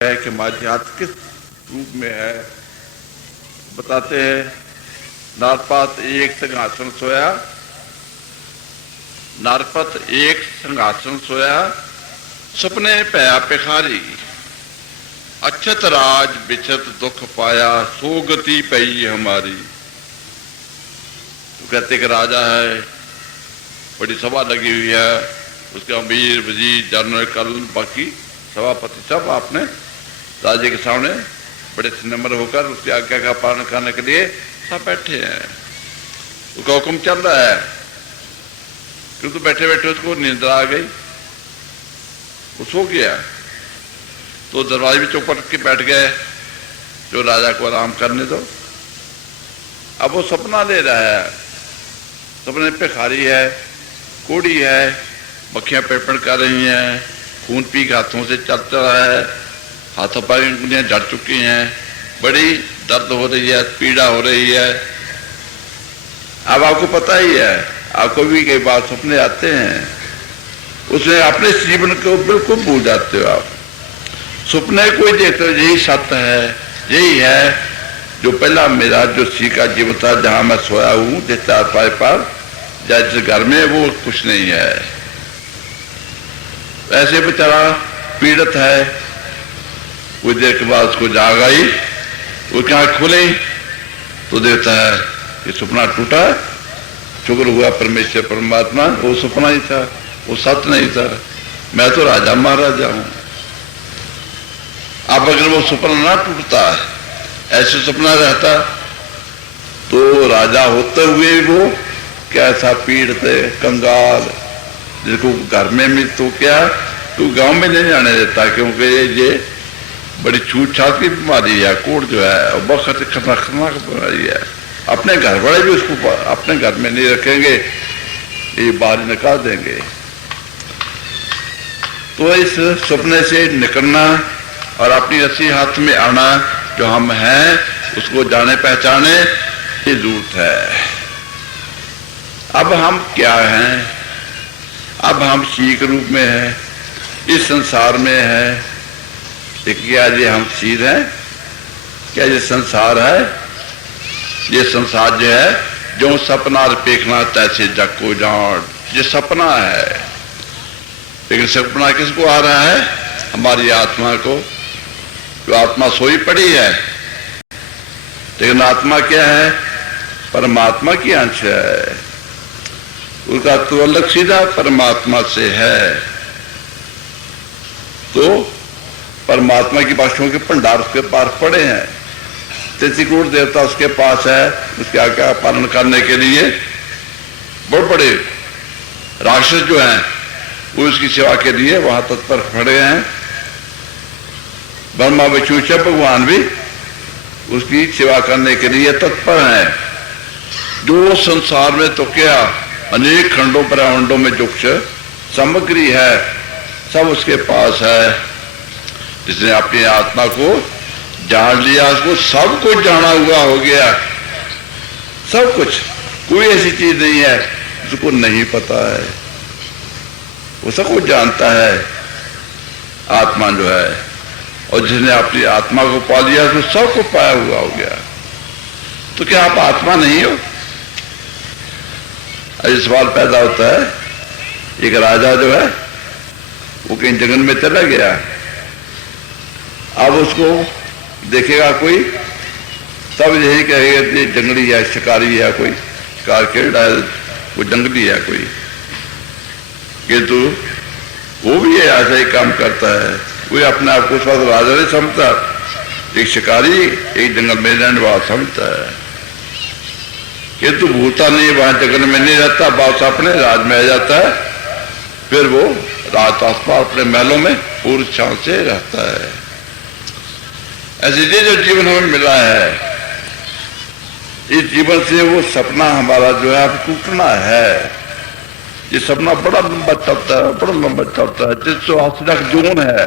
है कि माध्यात किस रूप में है। बताते हैं नारपात एक सिंहासन सोया, नारपत एक सिंहासन सोया, सपने पया भिखारी, अछत राज बिछत दुख पाया, सो गति पई हमारी। तो कहते कि राजा है, बड़ी सभा लगी हुई है, उसके अमीर वजीर जनरल कर्नल बाकी सभापति सब आपने राजे के सामने बड़े नम्र होकर उसकी आज्ञा का पालन करने के लिए सब बैठे हैं। उसका हुक्म चल रहा है, किंतु बैठे बैठे उसको नींद आ गई, वो सो गया। तो दरवाजे में चौपट के बैठ गए, जो राजा को आराम करने दो। अब वो सपना ले रहा है, सपने पे खारी है, कोड़ी है, मक्खियां पेपड़ कर रही हैं, खून पी के हाथों से चल रहा है, हाथों पर उंगलियां जड़ चुकी हैं, बड़ी दर्द हो रही है, पीड़ा हो रही है। अब आपको पता ही है, आपको भी कई बार सपने आते हैं, उसमें अपने जीवन को बिल्कुल भूल जाते हो आप। सपने कोई देखते हो यही सत्य है, यही है जो पहला मेरा जो सी का जीवन था, जहां मैं सोया हूं जिस चारपाई पर या जिस घर में, वो कुछ नहीं है। ऐसे बेचारा पीड़ित है। कुछ देर के बाद उसको जाग आई, उसकी आंख खुली तो देखता है ये सपना टूटा। शुक्र हुआ परमेश्वर परमात्मा, वो सपना ही था, वो सत्य नहीं था। मैं तो राजा महाराजा हूं। अब अगर वो सपना ना टूटता, ऐसे सपना रहता, तो राजा होते हुए वो कैसा पीड़ित कंगाल, जिसको घर में भी तो क्या तू गांव में नहीं जाने देता, क्योंकि ये बड़ी छूट छाट की बीमारी है, कोड़ जो है बहुत खतरनाक बीमारी है। अपने घर वाले भी उसको अपने घर में नहीं रखेंगे, ये बाहर निकाल देंगे। तो इस सपने से निकलना और अपनी रस्सी हाथ में आना, जो हम हैं उसको जाने पहचाने की जरूरत है। अब हम क्या हैं? अब हम शीख रूप में हैं, इस संसार में है। क्या ये हम शीर हैं? क्या ये संसार है? ये संसार जो है, जो सपना देखना तैसे जग को जान, ये सपना है। लेकिन सपना किसको आ रहा है? हमारी आत्मा को। जो आत्मा सोई पड़ी है, लेकिन आत्मा क्या है? परमात्मा की अंश है। उसका तो अलग सीधा परमात्मा से है। तो परमात्मा की भाषाओं के भंडार उसके पास पड़े हैं। 33 करोड़ देवता उसके पास है, उसके आज्ञा पालन करने के लिए। बड़े बड़े राक्षस जो हैं वो उसकी सेवा के लिए वहां तत्पर खड़े हैं। ब्रह्मा विष्णु शिव भगवान भी उसकी सेवा करने के लिए तत्पर हैं। जो संसार में तो क्या अनेक खंडों ब्रह्मांडों में जो सामग्री है, सब उसके पास है। जिसने अपनी आत्मा को जान लिया, उसको सब कुछ जाना हुआ हो गया। सब कुछ, कोई ऐसी चीज नहीं है जिसको नहीं पता है। वो सब कुछ जानता है आत्मा जो है। और जिसने अपनी आत्मा को पा लिया, उसको सब कुछ पाया हुआ हो गया। तो क्या आप आत्मा नहीं हो? ऐसा सवाल पैदा होता है। एक राजा जो है वो कहीं जंगल में चला गया। अब उसको देखेगा कोई, सब यही कहेगा जंगली है, शिकारी है, कोई शिकार खेल रहा है, वो जंगली है कोई। किंतु वो भी ऐसा ही काम करता है। वो अपने आप को स्वाद राजा नहीं समझता, एक शिकारी एक जंगल में रहने वाला समझता है। किंतु भूता नहीं, वहां जंगल में नहीं रहता, बात अपने राज में आ जाता है। फिर वो रात आसपास अपने महलों में पूरी शान से रहता है। ऐसे जो जीवन हमें मिला है, इस जीवन से वो सपना हमारा जो है अब टूटना है। ये सपना बड़ा लंबा चलता है, बड़ा लंबा चलता है। जिस जो आज तक जोन है,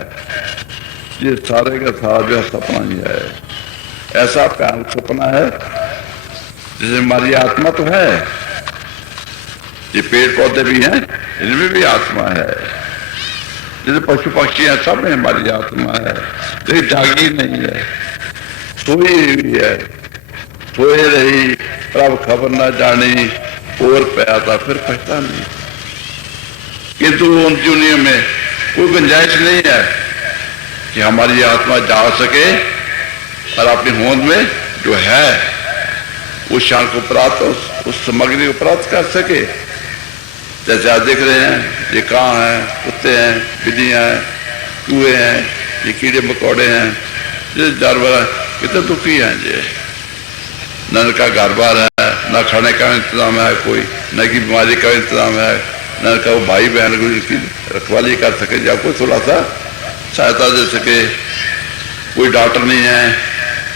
ये सारे का सारा जो है सपना ही है। ऐसा प्यार सपना है जिसमें हमारी आत्मा तो है। ये पेड़ पौधे भी हैं, इनमें भी आत्मा है। जैसे पशु पक्षी हैं, सब में हमारी आत्मा है। लेकिन जागी नहीं है, सोई हुई है। सोए रही पर अब खबर ना जानी, और पाया था फिर पहता नहीं। किंतु उन दुनिया में कोई गुंजाइश नहीं है कि हमारी आत्मा जाग सके और अपनी होंद में जो है उस क्षण को प्राप्त, उस सामग्री को प्राप्त कर सके। जैसे आप देख रहे हैं, ये कां हैं, कुत्ते हैं, बिल्लियां हैं, चूहे हैं, ये कीड़े मकोड़े हैं, ये जानवर कितने दुखी हैं। ये न इनका घर बार है, न खाने का इंतजाम है कोई, न की बीमारी का इंतजाम है, न का वो भाई बहन को इनकी रखवाली कर सके या कोई थोड़ा सा सहायता दे सके। कोई डॉक्टर नहीं है,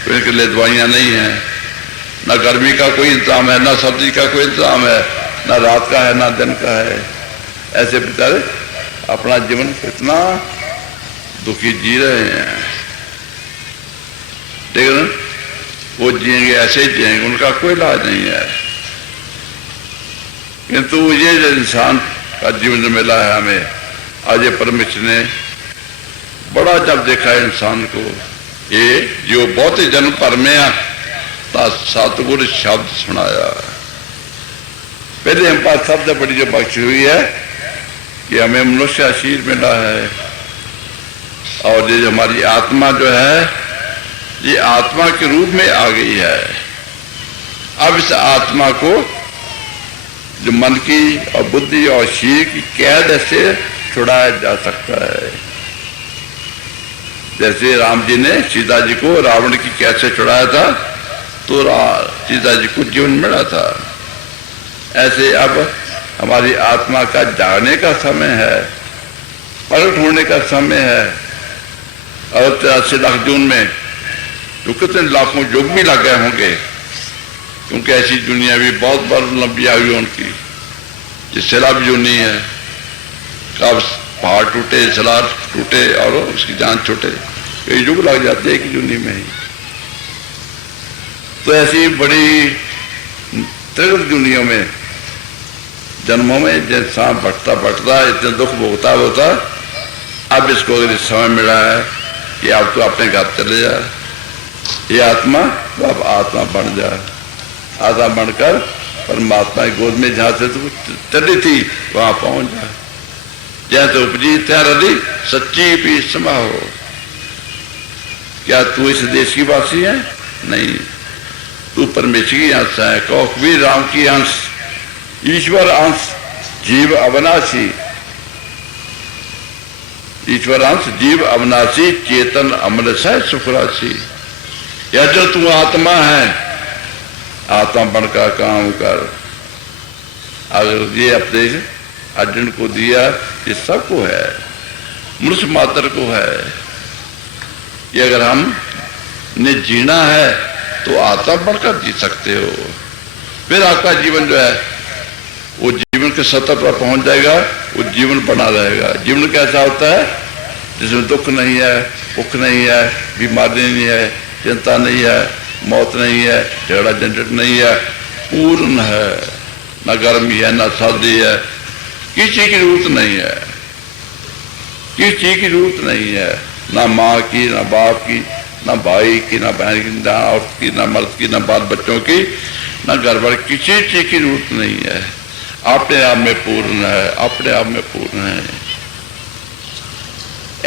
कोई इनके लिए दवाइयाँ नहीं हैं, न गर्मी का कोई इंतजाम है, न सर्दी का कोई इंतजाम है, न रात का है, न दिन का है। ऐसे बेचारे अपना जीवन कितना दुखी जी रहे हैं। देख रहे, वो जिएंगे ऐसे ही जिएंगे, उनका कोई इलाज नहीं है। किंतु ये जो इंसान का जीवन जो मिला है हमें, आज ये परमेश्वर ने बड़ा जब देखा है इंसान को, ये जो बहुत ही जन्म पर में सतगुरु शब्द सुनाया। पहले हम पास सबसे बड़ी जो बख्शी हुई है कि हमें मनुष्य आशीर मिला है, और ये जो हमारी आत्मा जो है, ये आत्मा के रूप में आ गई है। अब इस आत्मा को जो मन की और बुद्धि और शरीर की कैद से छुड़ाया जा सकता है। जैसे राम जी ने सीता जी को रावण की कैद से छुड़ाया था, तो सीता जी को जीवन मिला था। ऐसे अब हमारी आत्मा का जागने का समय है, प्रकट होने का समय है। और 83 लाख जून में जो कितने लाखों युग भी लग गए होंगे, क्योंकि ऐसी दुनिया भी बहुत बार लंबी आ गई उनकी, जिस सैलाब जो नहीं है, कब पहाड़ टूटे, सलाब टूटे और उसकी जान छूटे, कई युग लग जाते हैं एक दुनिया में ही। तो ऐसी बड़ी त्रिगुण दुनिया में जन्मों में इंसान बढ़ता बढ़ता इतने दुख भोगता होता, अब इसको अगर इस समय मिला है कि आप तो अपने घर चले जा, ये आत्मा तो अब आत्मा बन जा, आत्मा बनकर परमात्मा की गोद में जहां से तो चली थी वहां पहुंच जा। जहाँ तो उपजी त्यार रही सच्ची भी समा हो। क्या तू इस देश की वासी है? नहीं, तू परमेश्वर की अंश है। कहो कबीर राम की अंश, ईश्वर अंश, जीव अविनाशी। ईश्वर अंश, जीव अविनाशी, चेतन अमर से सुखराशी। या जो तू आत्मा है, आत्मा बनकर काम कर। अगर ये अपने अर्जुन को दिया, ये सबको है, मनुष्य मात्र को है। ये अगर हम ने जीना है तो आत्मा बनकर जी सकते हो। फिर आपका जीवन जो है वो जीवन के सतह पर पहुंच जाएगा, वो जीवन बना रहेगा। जीवन कैसा होता है? जिसमें दुख नहीं है, भूख नहीं है, बीमारी नहीं है, चिंता नहीं है, मौत नहीं है, झगड़ा झंझट नहीं है, पूर्ण है। न गर्मी है, न सर्दी है, किसी की जरूरत नहीं है, किसी चीज की जरूरत नहीं है। ना माँ की, ना बाप की, ना भाई की, ना बहन की, ना औरत की, ना मर्द की, ना बाल बच्चों की, ना घर पर, किसी चीज की जरूरत नहीं है। अपने आप में पूर्ण है, अपने आप में पूर्ण है।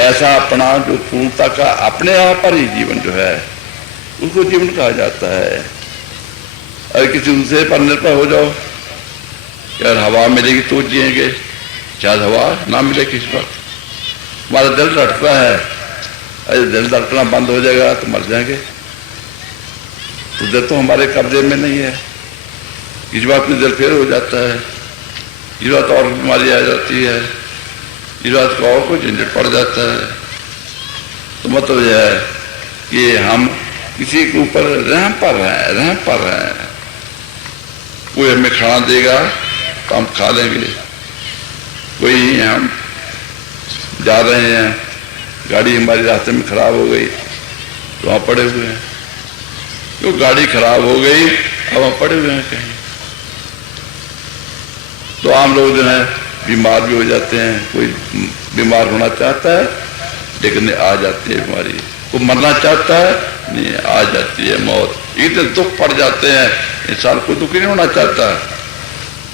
ऐसा अपना जो पूर्णता का अपने आप पर ही जीवन जो है उसको जीवन कहा जाता है। अगर किसी दूसरे पर निर्भर हो जाओ, यार हवा मिलेगी तो जिएंगे, शायद हवा ना मिले किसी वक्त, हमारा दिल धड़कता है, अरे दिल धड़कना बंद हो जाएगा तो मर जाएंगे। तो दिल तो हमारे कब्जे में नहीं है, किसी बात में दिल फेल हो जाता है, इस बात और बीमारी आ जाती है, इस बात का और कोई झंझट पड़ जाता है। तो मतलब यह है कि हम किसी के ऊपर रहम पर हैं, रहम पर हैं। कोई हमें खाना देगा तो हम खा लेंगे, कोई हम जा रहे हैं, गाड़ी हमारी रास्ते में खराब हो गई तो वहाँ पड़े हुए हैं, क्यों गाड़ी खराब हो गई अब वहाँ पड़े हुए हैं कहीं। तो आम लोग जो है बीमार भी हो जाते हैं, कोई बीमार होना चाहता है लेकिन आ जाती है बीमारी। वो मरना चाहता है? नहीं, आ जाती है मौत। इतने दुख पड़ जाते हैं, इंसान को दुख नहीं होना चाहता,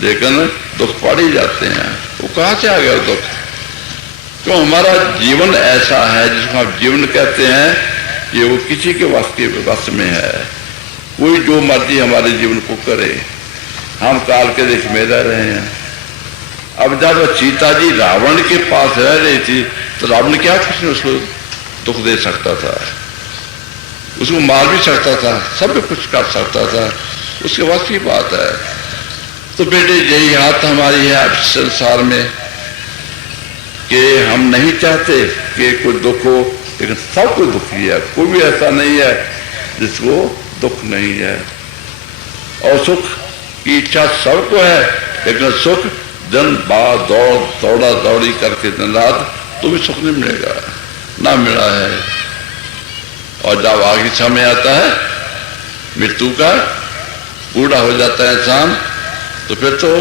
लेकिन दुख पड़ ही जाते हैं। वो कहाँ से आ गया दुख? क्यों? हमारा जीवन ऐसा है जिसको हम जीवन कहते हैं, ये वो किसी के वश में है। कोई जो मर्जी हमारे जीवन को करे, हम काल के देश में रह रहे हैं। अब जब सीता जी रावण के पास रह रही थी तो रावण क्या कुछ उसको दुख दे सकता था? उसको मार भी सकता था, सब कुछ कर सकता था, उसके वश की बात है। तो बेटे यही हाथ हमारी है अब संसार में कि हम नहीं चाहते कि कोई दुख हो, लेकिन सबको दुखी है। कोई भी ऐसा नहीं है जिसको दुख नहीं है। और सुख की इच्छा सबको है, लेकिन सुख दिन बाद दौड़ा दौड़ी करके दिन रात तो भी सुख नहीं मिलेगा, ना मिला है। और जब आगे समय आता है मृत्यु का, बूढ़ा हो जाता है इंसान, तो फिर तो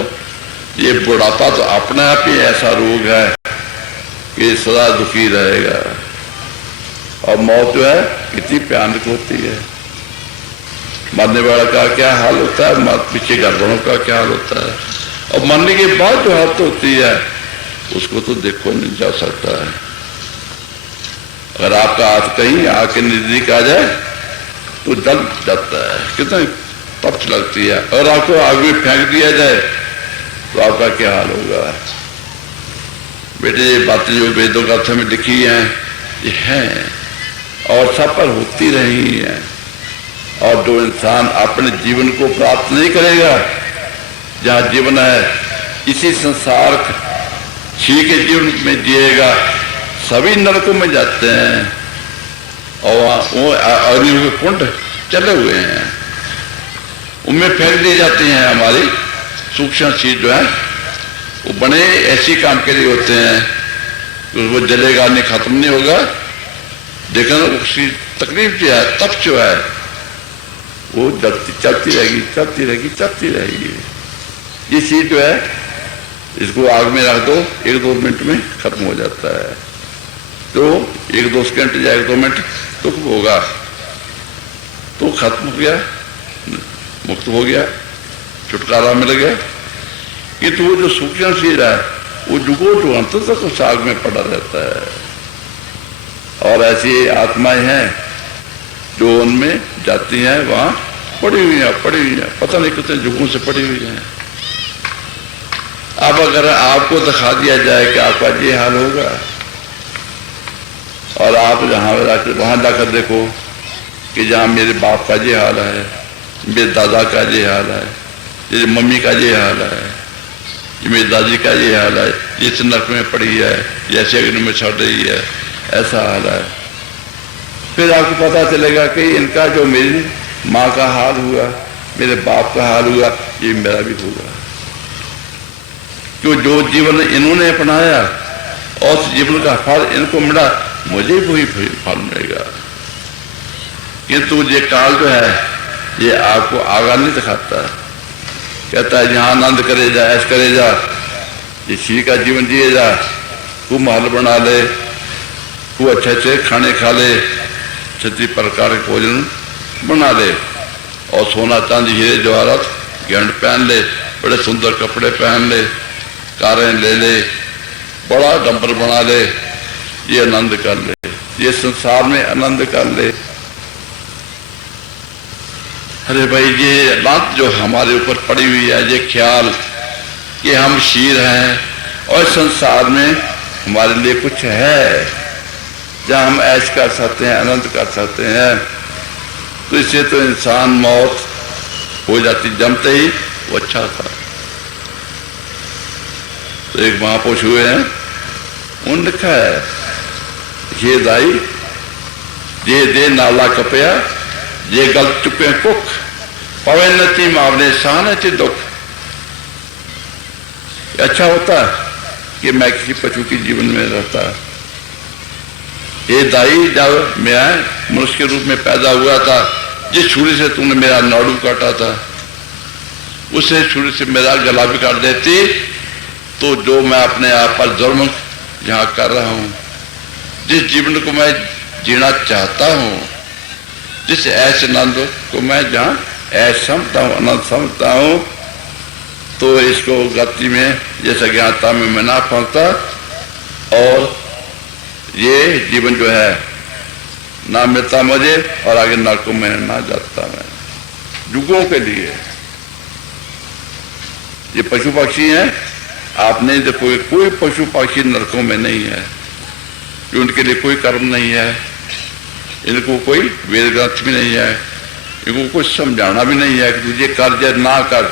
ये बुढ़ापा तो अपने आप ही ऐसा रोग है कि सदा दुखी रहेगा। और मौत जो है कितनी भयानक होती है। मरने वाला का क्या हाल होता है, पीछे घर वालों का क्या हाल होता है, और मरने के बाद जो हालत होती है उसको तो देखो नहीं जा सकता है। अगर आपका हाथ कहीं आके नजदीक आ जाए तो जल जाता है, कितनी तपश लगती है। अगर आपको आग में फेंक दिया जाए तो आपका क्या हाल होगा? बेटे ये बातें जो वेदों ग्रंथ में लिखी हैं ये हैं और सब पर होती रही हैं। और जो इंसान अपने जीवन को प्राप्त नहीं करेगा, जहाँ जीवन है इसी संसार छी के जीवन में जिएगा, सभी नरकों में जाते हैं। और वो अग्नि के कुंड चले हुए हैं, उनमें फेंक दी जाती हैं हमारी सूक्ष्म चीज जो है। वो बने ऐसी काम के लिए होते हैं तो वो जलेगा नहीं, खत्म नहीं होगा, लेकिन उसकी तकलीफ जो है, तप जो है, वो चलती रहेगी, चलती रहेगी, चलती रहेगी। ये चीज जो है इसको आग में रख दो, 1-2 मिनट में खत्म हो जाता है। तो 1-2 सेकंड या 1-2 मिनट दुख होगा तो खत्म हो गया, मुक्त हो गया, छुटकारा मिल गया। ये तो वो जो सूक्ष्म चीज है वो जुगो जो अंत तक उस आग में पड़ा रहता है। और ऐसी आत्माएं हैं जो उनमें जाती हैं, वहां पड़ी हुई है, पता नहीं कितने जुगों से पड़ी हुई हैं। अब अगर आपको दिखा दिया जाए कि आपका ये हाल होगा, और आप जहां जाकर वहां जाकर देखो कि जहां मेरे बाप का ये हाल है, मेरे दादा का ये हाल है, मेरी मम्मी का ये हाल है, मेरी दादी का ये हाल है, जिस नरक में पड़ी है, जैसे अग्नि में सड़ रही है, ऐसा हाल है। फिर आपको पता चलेगा कि इनका जो मेरी माँ का हाल हुआ, मेरे बाप का हाल हुआ, ये मेरा भी होगा। क्यों? जो जीवन इन्होंने अपनाया और उस जीवन का फल इनको मिला, मुझे वही फल मिलेगा। किंतु ये काल जो है ये आपको आगा नहीं दिखाता, कहता है यहाँ आनंद करे जा, ऐश करे जा, ये शी का जीवन जिए जा, खूब महल बना ले, खूब अच्छे अच्छे खाने खा ले, 36 प्रकार के भोजन बना ले, और सोना चांदी हीरे जवाहरात गहन पहन ले, बड़े सुंदर कपड़े पहन ले, कारें ले ले, बड़ा डंपर बना ले, ये आनंद कर ले, ये संसार में आनंद कर ले। अरे भाई ये बात जो हमारे ऊपर पड़ी हुई है, ये ख्याल कि हम शीर हैं और संसार में हमारे लिए कुछ है जहाँ हम ऐश कर सकते हैं, आनंद कर सकते हैं, तो इससे तो इंसान मौत हो जाती जमते ही। वो अच्छा था। तो एक महापुरुष हुए हैं, उन लिखा है, ये दाई ये दे नाला कपया, ये गल चुके कुख पवे नती मावने सहने दुख। अच्छा होता कि मैं किसी पशु के जीवन में रहता। ये दाई जब मैं मनुष्य के रूप में पैदा हुआ था, जिस छुरी से तुमने मेरा नाड़ू काटा था, उसे छुरी से मेरा गला भी काट देती, तो जो मैं अपने आप पर जुर्म जहाँ कर रहा हूँ, जिस जीवन को मैं जीना चाहता हूं, जिस ऐसे आनंद को मैं जहां ऐसा समझता हूं, आनंद समझता हूं, तो इसको गति में जैसे ज्ञाता में मैं ना पहुंचता और ये जीवन जो है ना मिलता मुझे और आगे नरक में ना जाता मैं। युगों के लिए ये पशु पक्षी हैं, आपने देखो कोई पशु पक्षी नरकों में नहीं है, उनके लिए कोई कर्म नहीं है, इनको कोई वेद ग्रंथ भी नहीं है, इनको कुछ समझाना भी नहीं है कि तुझे कर या ना कर,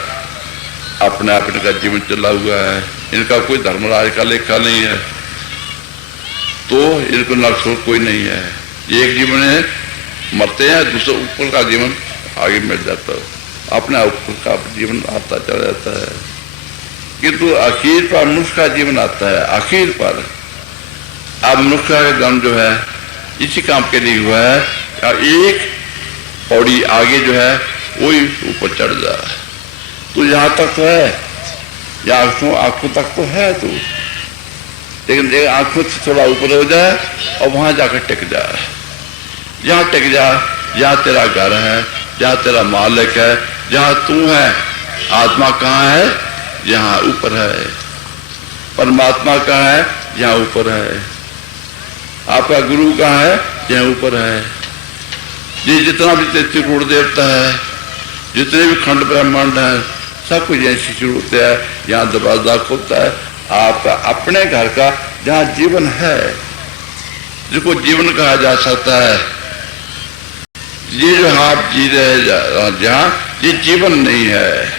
अपने आप इनका जीवन चला हुआ है, इनका कोई धर्मराज का लेखा नहीं है, तो इनको नरक कोई नहीं है। एक जीवन है, मरते हैं, दूसरा ऊपर का जीवन आगे मिल जाता है, अपने ऊपर का जीवन आता चला जाता है, किंतु आखिर पर मनुष्य का जीवन आता है। आखिर पर अब मनुष्य का जन्म जो है इसी काम के लिए हुआ है, एक पौड़ी आगे जो है वही ऊपर चढ़ जा। तो यहाँ तक तो है, या आंखों तक तो है तू, लेकिन आंखों से थोड़ा ऊपर हो जाए और वहां जाकर टिक जाए, जहां टिक जा, जहां तेरा घर है, जहां तेरा मालिक है, जहां तू है। आत्मा कहाँ है? यहाँ ऊपर है। परमात्मा कहाँ है? यहाँ ऊपर है। आपका गुरु कहाँ है? यहाँ ऊपर है। ये जितना भी 33 करोड़ देवता है, जितने भी खंड ब्रह्मांड है, सब कुछ ऐसी शुरू होता है, यहाँ दरवाजा खुलता है आपका अपने घर का, जहाँ जीवन है, जिसको जीवन कहा जा सकता है। ये जो आप जी रहे जहाँ, ये जीवन नहीं है।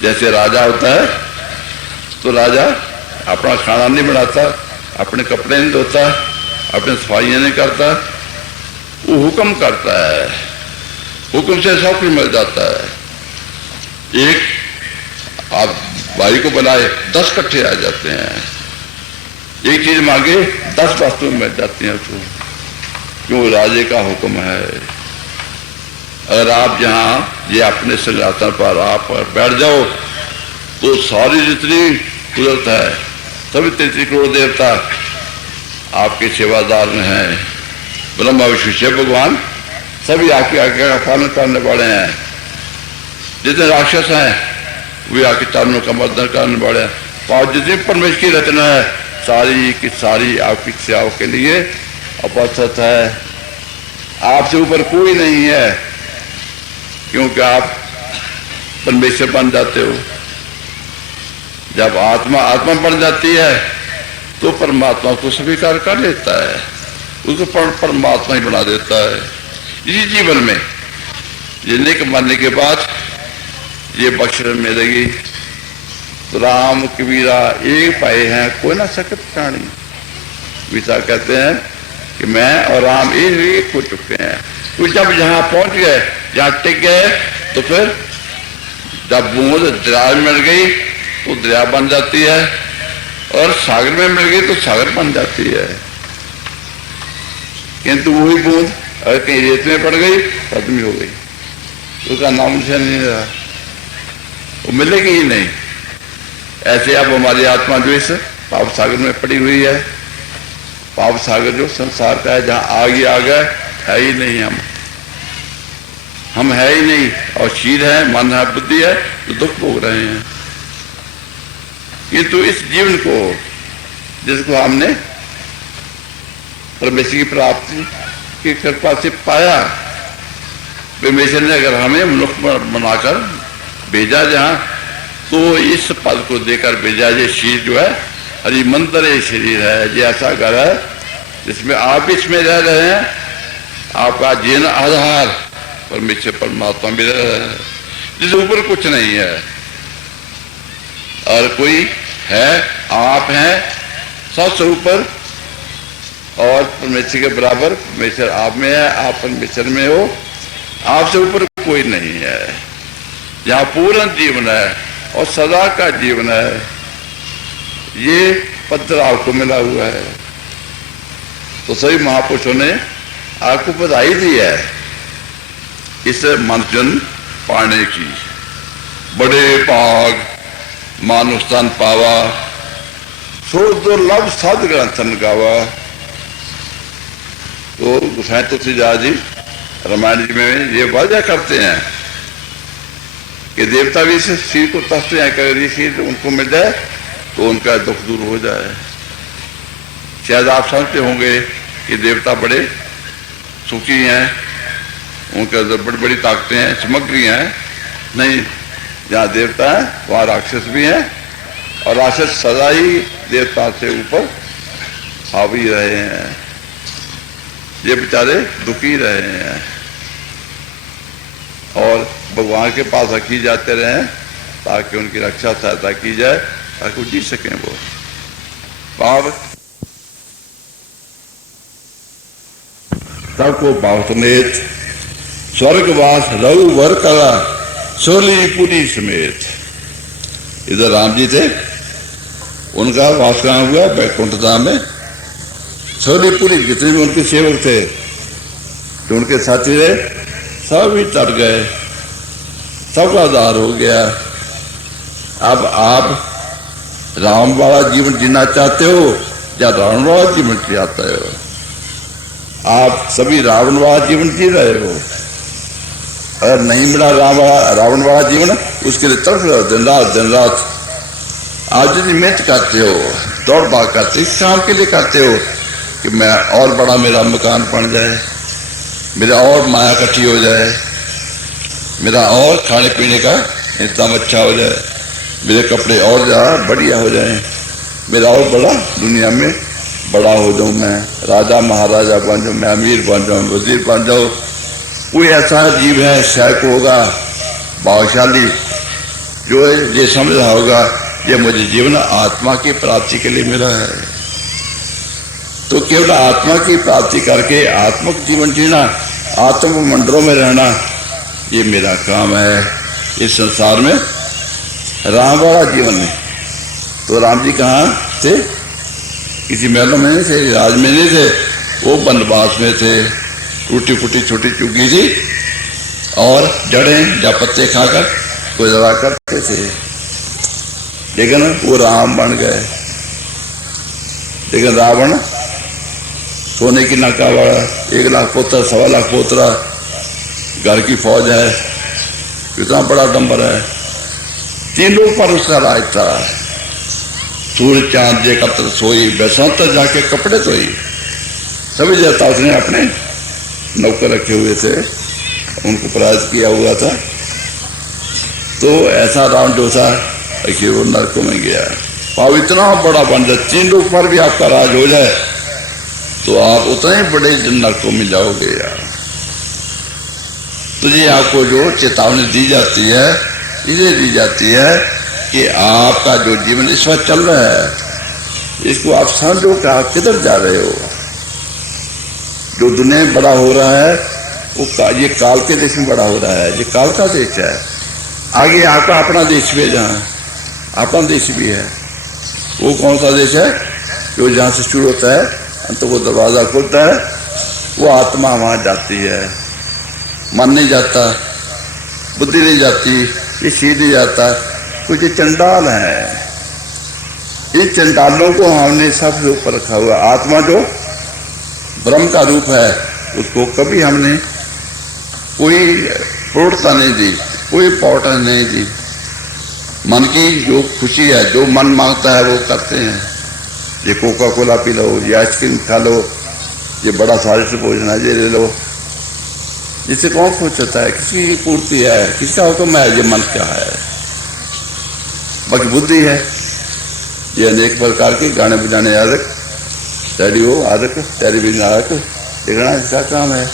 जैसे राजा होता है तो राजा अपना खाना नहीं बनाता, अपने कपड़े नहीं धोता, अपने सफाइयाँ नहीं करता, वो हुक्म करता है, हुक्म से सब कुछ मिल जाता है। एक आप भाई को बुलाए 10 कट्ठे आ जाते हैं, एक चीज मांगे 10 वस्तुएं मिल जाती हैं उसको, क्यों? राजे का हुक्म है। अगर आप जहाँ ये अपने सिंहासन पर आप बैठ जाओ तो सारी जितनी कुदरत है, सभी 33 करोड़ देवता आपके सेवादार में हैं। ब्रह्मा विष्णु शिव भगवान सभी आपके आज्ञा का पालन करने वाले हैं। जितने राक्षस हैं वे आपके चारणों का मर्दन करने वाले हैं। और जितनी परमेश्वर की रचना है सारी की सारी आपकी सेवाओं के लिए उपस्थित है। आपसे ऊपर कोई नहीं है, क्योंकि आप परमेश्वर बन जाते हो। जब आत्मा बन जाती है तो परमात्मा को स्वीकार कर लेता है, उसको परमात्मा ही बना देता है। इसी जीवन में जिंदगी के मरने के बाद ये बख्शिश मिलेगी। तो राम कबीरा एक पाए हैं कोई ना सकत प्राणी। गीता कहते हैं कि मैं और राम एक हो चुके हैं। तो जब जहां पहुंच गए, जहां टिक गए, तो फिर जब बूंद दरिया में मिल गई तो दरिया बन जाती है, और सागर में मिल गई तो सागर बन जाती है। किंतु वही बूंद अगर कहीं रेत में पड़ गई खत्म हो गई, उसका नाम निशान नहीं रहा, वो मिलेगी ही नहीं। ऐसे अब हमारी आत्मा जो इस पाप सागर में पड़ी हुई है, पाप सागर जो संसार का है, जहां आगे आ गए है ही नहीं, हम है ही नहीं, और शीर है, मन है, बुद्धि है, तो दुख भोग रहे हैं। किंतु इस जीवन को जिसको हमने परमेश्वर की प्राप्ति की कृपा से पाया, परमेश्वर ने अगर हमें मनुष्य बनाकर भेजा जहां, तो इस पद को देकर भेजा। ये शरीर जो है हरि मंदिर शरीर है, ये ऐसा घर है जिसमें आप इसमें रह रहे हैं। आपका जीवन आधार परमेश्वर परमात्मा भी रह रहे हैं, जिसके ऊपर कुछ नहीं है और कोई है। आप हैं सबसे ऊपर और परमेश्वर के बराबर। परमेश्वर आप में है, आप परमेश्वर में हो, आपसे ऊपर कोई नहीं है। यहाँ पूर्ण जीवन है और सदा का जीवन है। ये पत्र आपको मिला हुआ है। तो सभी महापुरुषों ने आपको बधाई दी है इस मंचन पाने की। बड़े पाग मानुष तन पावा, सो दुर्लभ सद ग्रंथन गावा। तो गोसाई तुलसीदास जी रामायण जी में ये वादा करते हैं कि देवता भी इस शीर को तरसते हैं कि अगर ये शीर उनको मिल जाए तो उनका दुख दूर हो जाए। शायद आप समझते होंगे कि देवता बड़े सुखी हैं, उनके अंदर बड़ी बड़ी ताकतें हैं, सामग्री हैं। नहीं, जहाँ देवता है वहाँ राक्षस भी हैं, और राक्षस सदा ही देवता से ऊपर हावी रहे हैं। ये बेचारे दुखी रहे हैं और भगवान के पास रखी जाते रहे ताकि उनकी रक्षा सहायता की जाए, ताकि वो जी सकें। वो पाप सबको पाप समेत स्वर्गवास रघुवर करा सोली पूरी समेत। इधर राम जी थे, उनका वास कहाँ हुआ? बैकुंठ धाम में। सोलीपुरी जितने भी उनके सेवक थे, जो उनके साथी रहे, सब ही तर गए, सबका उद्धार हो गया। अब आप राम वाला जीवन जीना चाहते हो या रावण वाला जीवन चाहते हो? आप सभी रावण वाला जीवन जी रहे हो। अगर नहीं मिला रावण वाला जीवन, उसके लिए तड़प रहे हो दिन रात। आप यदि मेहनत करते हो, दौड़ भाग करते हो, इस काम के लिए करते हो कि मैं और बड़ा मेरा मकान बन जाए, मेरा और माया इकट्ठी हो जाए, मेरा और खाने पीने का इंतजाम अच्छा हो जाए, मेरे कपड़े और ज़्यादा बढ़िया हो जाए, मेरा और बड़ा दुनिया में बड़ा हो जाऊँ, मैं राजा महाराजा बन जाऊँ, मैं अमीर बन जाऊँ, वजीर बन जाऊँ। कोई ऐसा जीव है शायद होगा भाग्यशाली जो ये समझ रहा होगा ये मुझे जीवन आत्मा की प्राप्ति के लिए मिला है। तो केवल आत्मा की प्राप्ति करके आत्मक जीवन जीना, आत्म मंडलों में रहना, ये मेरा काम है इस संसार में। राम वाला जीवन में तो राम जी कहाँ थे? किसी महलों में नहीं थे, राज में नहीं थे, वो वनवास में थे। टूटी फूटी छोटी चुग्गी थी और जड़ें या पत्ते खाकर गुजारा करते थे, लेकिन वो राम बन गए। लेकिन रावण सोने की नाका वाला, 1 लाख पोता, 1.25 लाख पोतरा, घर की फौज है, इतना बड़ा नंबर है। 3 लोग पर उसका राज था। सूर्य चांद जे कतर सोई, बसंत जाके कपड़े धोई। सभी देवता उसने अपने नौकर रखे हुए थे, उनको पराजित किया हुआ था। तो ऐसा रावण जो था कि वो नरकों में गया। पाव इतना बड़ा बन जाए, 3 लोग पर भी आपका राज हो जाए तो आप उतने बड़े नरकों में जाओगे यार। तो ये आपको जो चेतावनी दी जाती है, इसे दी जाती है कि आपका जो जीवन इस वक्त चल रहा है, इसको आप समझो कि आप किधर जा रहे हो। जो दुनिया में बड़ा हो रहा है वो ये काल के देश में बड़ा हो रहा है, ये काल का देश है। आगे आपका अपना देश भी है, जहाँ अपना देश भी है। वो कौन सा देश है? जो जहाँ से शुरू होता है अंत को दरवाजा खुलता है, वो आत्मा वहाँ जाती है। मन नहीं जाता, बुद्धि नहीं जाती, ये सीध नहीं जाता। कुछ ये चंडाल है, इस चंडालों को हमने सबसे ऊपर रखा हुआ। आत्मा जो ब्रह्म का रूप है, उसको कभी हमने कोई प्रौढ़ता नहीं दी, कोई पौटा नहीं दी। मन की जो खुशी है, जो मन मांगता है वो करते हैं। ये कोका कोला पी लो, ये आइसक्रीम खा लो, ये बड़ा सारे से भोजन है, ये ले लो। जिससे कौन खुश होता है? किसी की पूर्ति है, किसका हुक्म है? ये मन क्या है? बाकी बुद्धि है। ये अनेक प्रकार के गाने बजाने आदक, रेडियो आदक, टेलीविजन आदक देखना इसका काम है।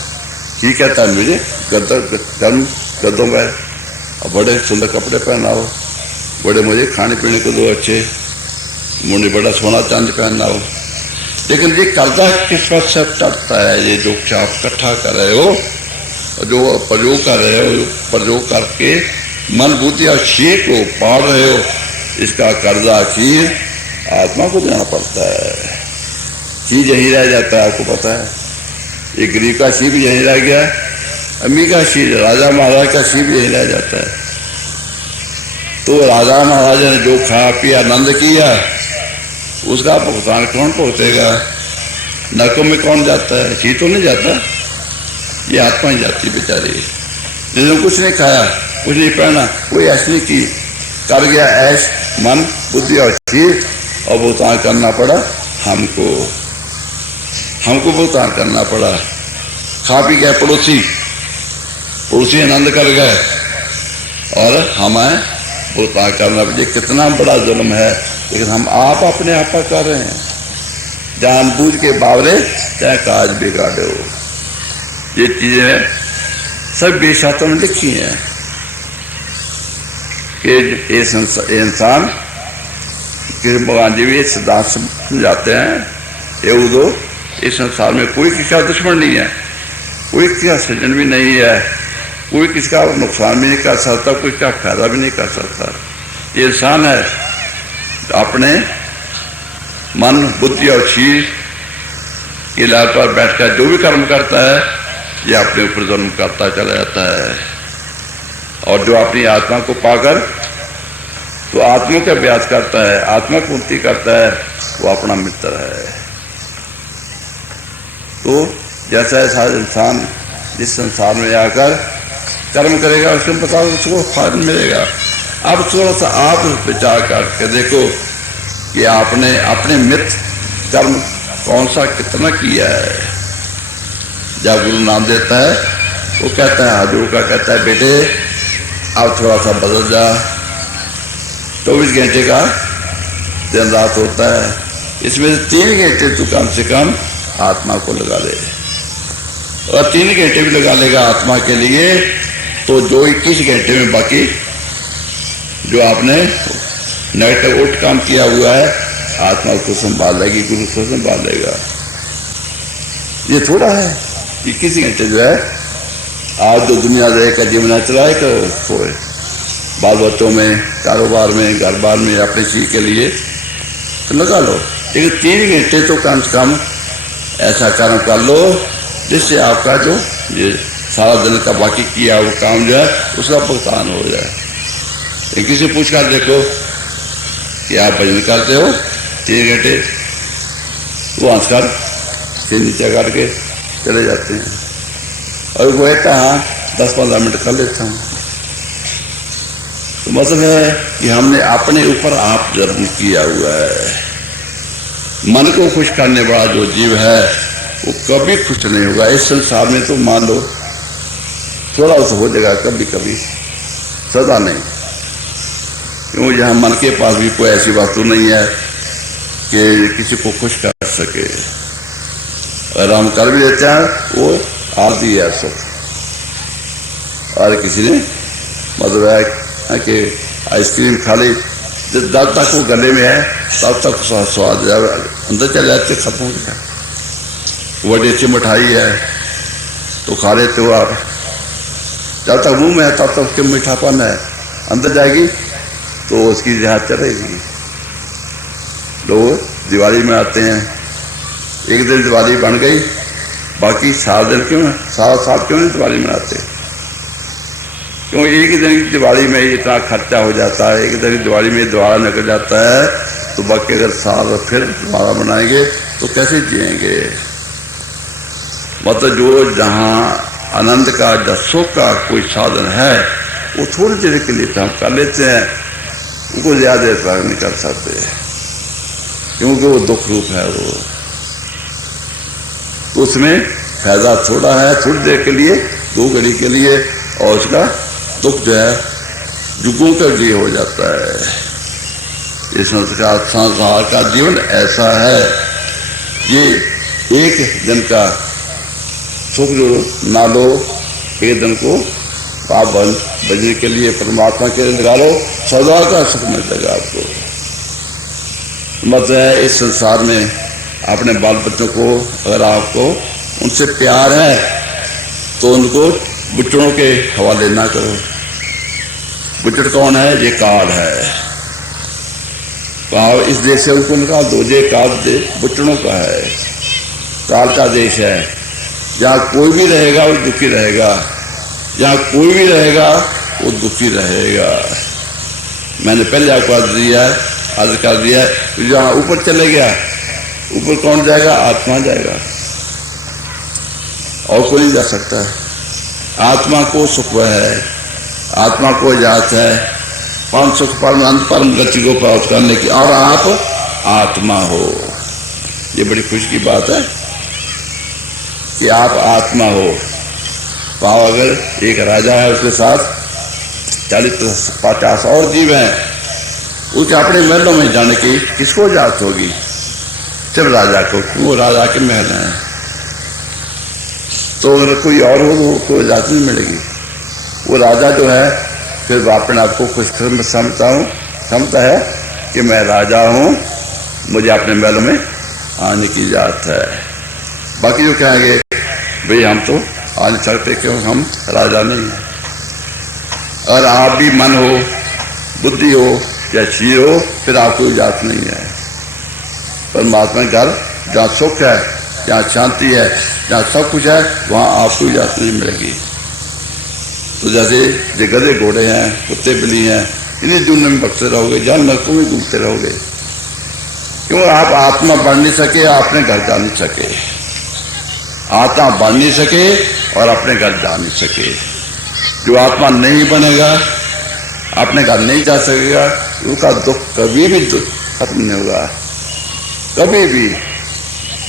ठीक कहता है मुझे गर्म गद्दों पर और बड़े सुंदर कपड़े पहनाओ, बड़े मुझे खाने पीने को दो अच्छे, मुझे बड़ा सोना चांदी पहनाओ। लेकिन ये कर्जा किस वक्त से चढ़ता है? ये जो आप इकट्ठा कर रहे हो, जो प्रयोग कर रहे हो, प्रयोग करके मन बुद्धि और शरीर को पाल रहे हो, इसका कर्जा आखिर आत्मा को देना पड़ता है। चीज यही रह जाता है, आपको पता है। ये गरीब का शीप यही रह गया, अमीर का शीप, राजा महाराज का शीप यही रह जाता है। तो राजा महाराजा ने जो खा पिया आनंद किया, उसका भुगतान कौन भुगतेगा? नरकों में कौन जाता है? जी तो नहीं जाता, ये आत्मा ही जाती है बेचारी। जिसने कुछ नहीं खाया, कुछ नहीं पहना, कोई ऐश नहीं की, कर गया ऐश मन बुद्धि और चीज, और भुगतान करना पड़ा हमको भुगतान करना पड़ा। खा पी गए पड़ोसी आनंद कर गए और हमें भुगतान करना पड़ा। कितना बड़ा जुल्म है, लेकिन हम आप अपने आप पर कर रहे हैं, जानबूझ के बावरे चाहे काज बिगाड़े हो। ये चीजें सब बेशास्त्रों में लिखी हैं कि ये इंसान कि भगवान जी भी ये सिद्धांत समझाते हैं, ये दो इस संसार में कोई किसी का दुश्मन नहीं है, कोई किसी का सज्जन भी नहीं है, कोई किसी का नुकसान भी नहीं कर सकता, कोई का फायदा भी नहीं कर सकता। ये इंसान है अपने मन बुद्धि और चीज के लाल पर बैठकर जो भी कर्म करता है, ये अपने ऊपर जुल्म करता चला जाता है। और जो अपनी आत्मा को पाकर तो आत्मा का अभ्यास करता है, आत्मा को उन्नति करता है, वो अपना मित्र है। तो जैसा ऐसा इंसान जिस संसार में आकर कर्म करेगा, उसके पता उसको फल मिलेगा। अब थोड़ा सा आप विचार करके देखो कि आपने अपने मित्र कर्म कौन सा कितना किया है। जब गुरु नाम देता है वो कहता है, हजूर का कहता है, बेटे अब थोड़ा सा बदल जा। 24 घंटे का दिन रात होता है, इसमें से 3 घंटे तू कम से कम आत्मा को लगा ले, और 3 घंटे भी लगा लेगा आत्मा के लिए, तो जो 21 घंटे में बाकी जो आपने नेगेटिव उठ काम किया हुआ है, आत्मा को संभाल लेगी, गुरु को संभाल लेगा। ये थोड़ा है 21 घंटे जो है आज जो दुनिया का जीवन चलाए को बाल बच्चों में, कारोबार में, घर बार में, अपने चीज के लिए तो लगा लो, लेकिन 3 घंटे तो कम से कम ऐसा कर्म कर लो जिससे आपका जो ये सारा दिन का बाकी किया वो काम जो है उसका भुगतान हो जाए। एक किसी पूछ कर देखो कि आप भजन करते हो 3 घंटे, वो हंसकर फिर नीचे करके चले जाते हैं, और वो कहता हाँ 10-15 मिनट कर लेता हूँ। तो मतलब है कि हमने अपने ऊपर आप जन्म किया हुआ है। मन को खुश करने वाला जो जीव है वो कभी खुश नहीं होगा इस संसार में। तो मान लो थोड़ा तो हो जाएगा कभी कभी, सदा नहीं, क्यों यहाँ मन के पास भी कोई ऐसी वस्तु नहीं है कि किसी को खुश कर सके। और हम कर भी देते हैं वो आदि है सुख, और किसी ने मतलब है कि आइसक्रीम खा ली, जब तक वो गले में है तब तक स्वाद अंदर चले जाते, खत्म हो गया। बड़ी अच्छी मिठाई है तो खा लेते हो आप, जब तक मुंह में है तब तक उसके मीठापन है, अंदर जाएगी तो उसकी जहाज चलेगी। लोग दिवाली में आते हैं, एक दिन दिवाली बन गई, बाकी 7 दिन क्यों, 7 साल क्यों नहीं दिवाली मनाते? क्यों एक दिन की दिवाली में इतना खर्चा हो जाता है, एक दिन की दिवाली में दोबारा निकल जाता है, तो बाकी अगर साल फिर दोबारा बनाएंगे तो कैसे जिएंगे? मतलब जो जहाँ आनंद का या सुख का कोई साधन है वो थोड़ी देर के लिए तो हम कर लेते हैं, उनको ज्यादा देर तक नहीं कर सकते, क्योंकि वो दुख रूप है। वो तो उसमें फायदा थोड़ा है, थोड़ी देर के लिए, 2 घड़ी के लिए, और उसका दुख जो है युगों के लिए हो जाता है। इस संसार का जीवन ऐसा है, ये एक दिन का सुख जो ना लो, एक दिन को पाप बजने के लिए परमात्मा के लिए लगा लो, सदा का सुख मिल जाएगा आपको। मतलब है इस संसार में अपने बाल बच्चों को अगर आपको उनसे प्यार है तो उनको बुचड़ों के हवाले ना करो। बुचड़ कौन है? ये काल है। काल इस देश से उनको निकाल दो, ये काल बुचड़ों का है, काल का देश है। जहाँ कोई भी रहेगा वो दुखी रहेगा, जहाँ कोई भी रहेगा वो दुखी रहेगा। मैंने पहले आपको अर्ज कर दिया, जहाँ ऊपर चले गया ऊपर कौन जाएगा? आत्मा जाएगा, और कोई नहीं जा सकता। आत्मा को सुख है, आत्मा को जात है परम सुख परम अंत परम गति को प्राप्त करने की, और आप आत्मा हो। ये बड़ी खुशी की बात है कि आप आत्मा हो। पाओ अगर एक राजा है, उसके साथ 40-50 और जीव हैं, उसके अपने महलों में जाने की किसको जात होगी? सिर्फ राजा को, वो राजा के महल हैं। तो अगर कोई और हो तो कोई जात नहीं मिलेगी। वो राजा जो है फिर अपने आप को खुश समझता है कि मैं राजा हूँ, मुझे अपने महलों में आने की जात है। बाकी जो कहेंगे भाई हम तो आ नहीं सकते क्यों, हम राजा नहीं हैं। अगर आप भी मन हो, बुद्धि हो या शरीर हो, फिर आपको जात नहीं है। परमात्मा घर जहाँ सुख है, जहाँ शांति है, जहाँ सब कुछ है, वहाँ आपको जात नहीं मिलेगी। तो जैसे जो गधे घोड़े हैं, कुत्ते बिल्ली हैं, इन्हीं दुनिया में भटकते रहोगे, जहाँ नरकों में घूमते रहोगे, क्यों? आप आत्मा बन नहीं सके, अपने घर जा नहीं सके। आत्मा बन नहीं सके और अपने घर जा नहीं सके। जो आत्मा नहीं बनेगा, अपने घर नहीं जा सकेगा, उसका दुख कभी भी खत्म नहीं होगा, कभी भी।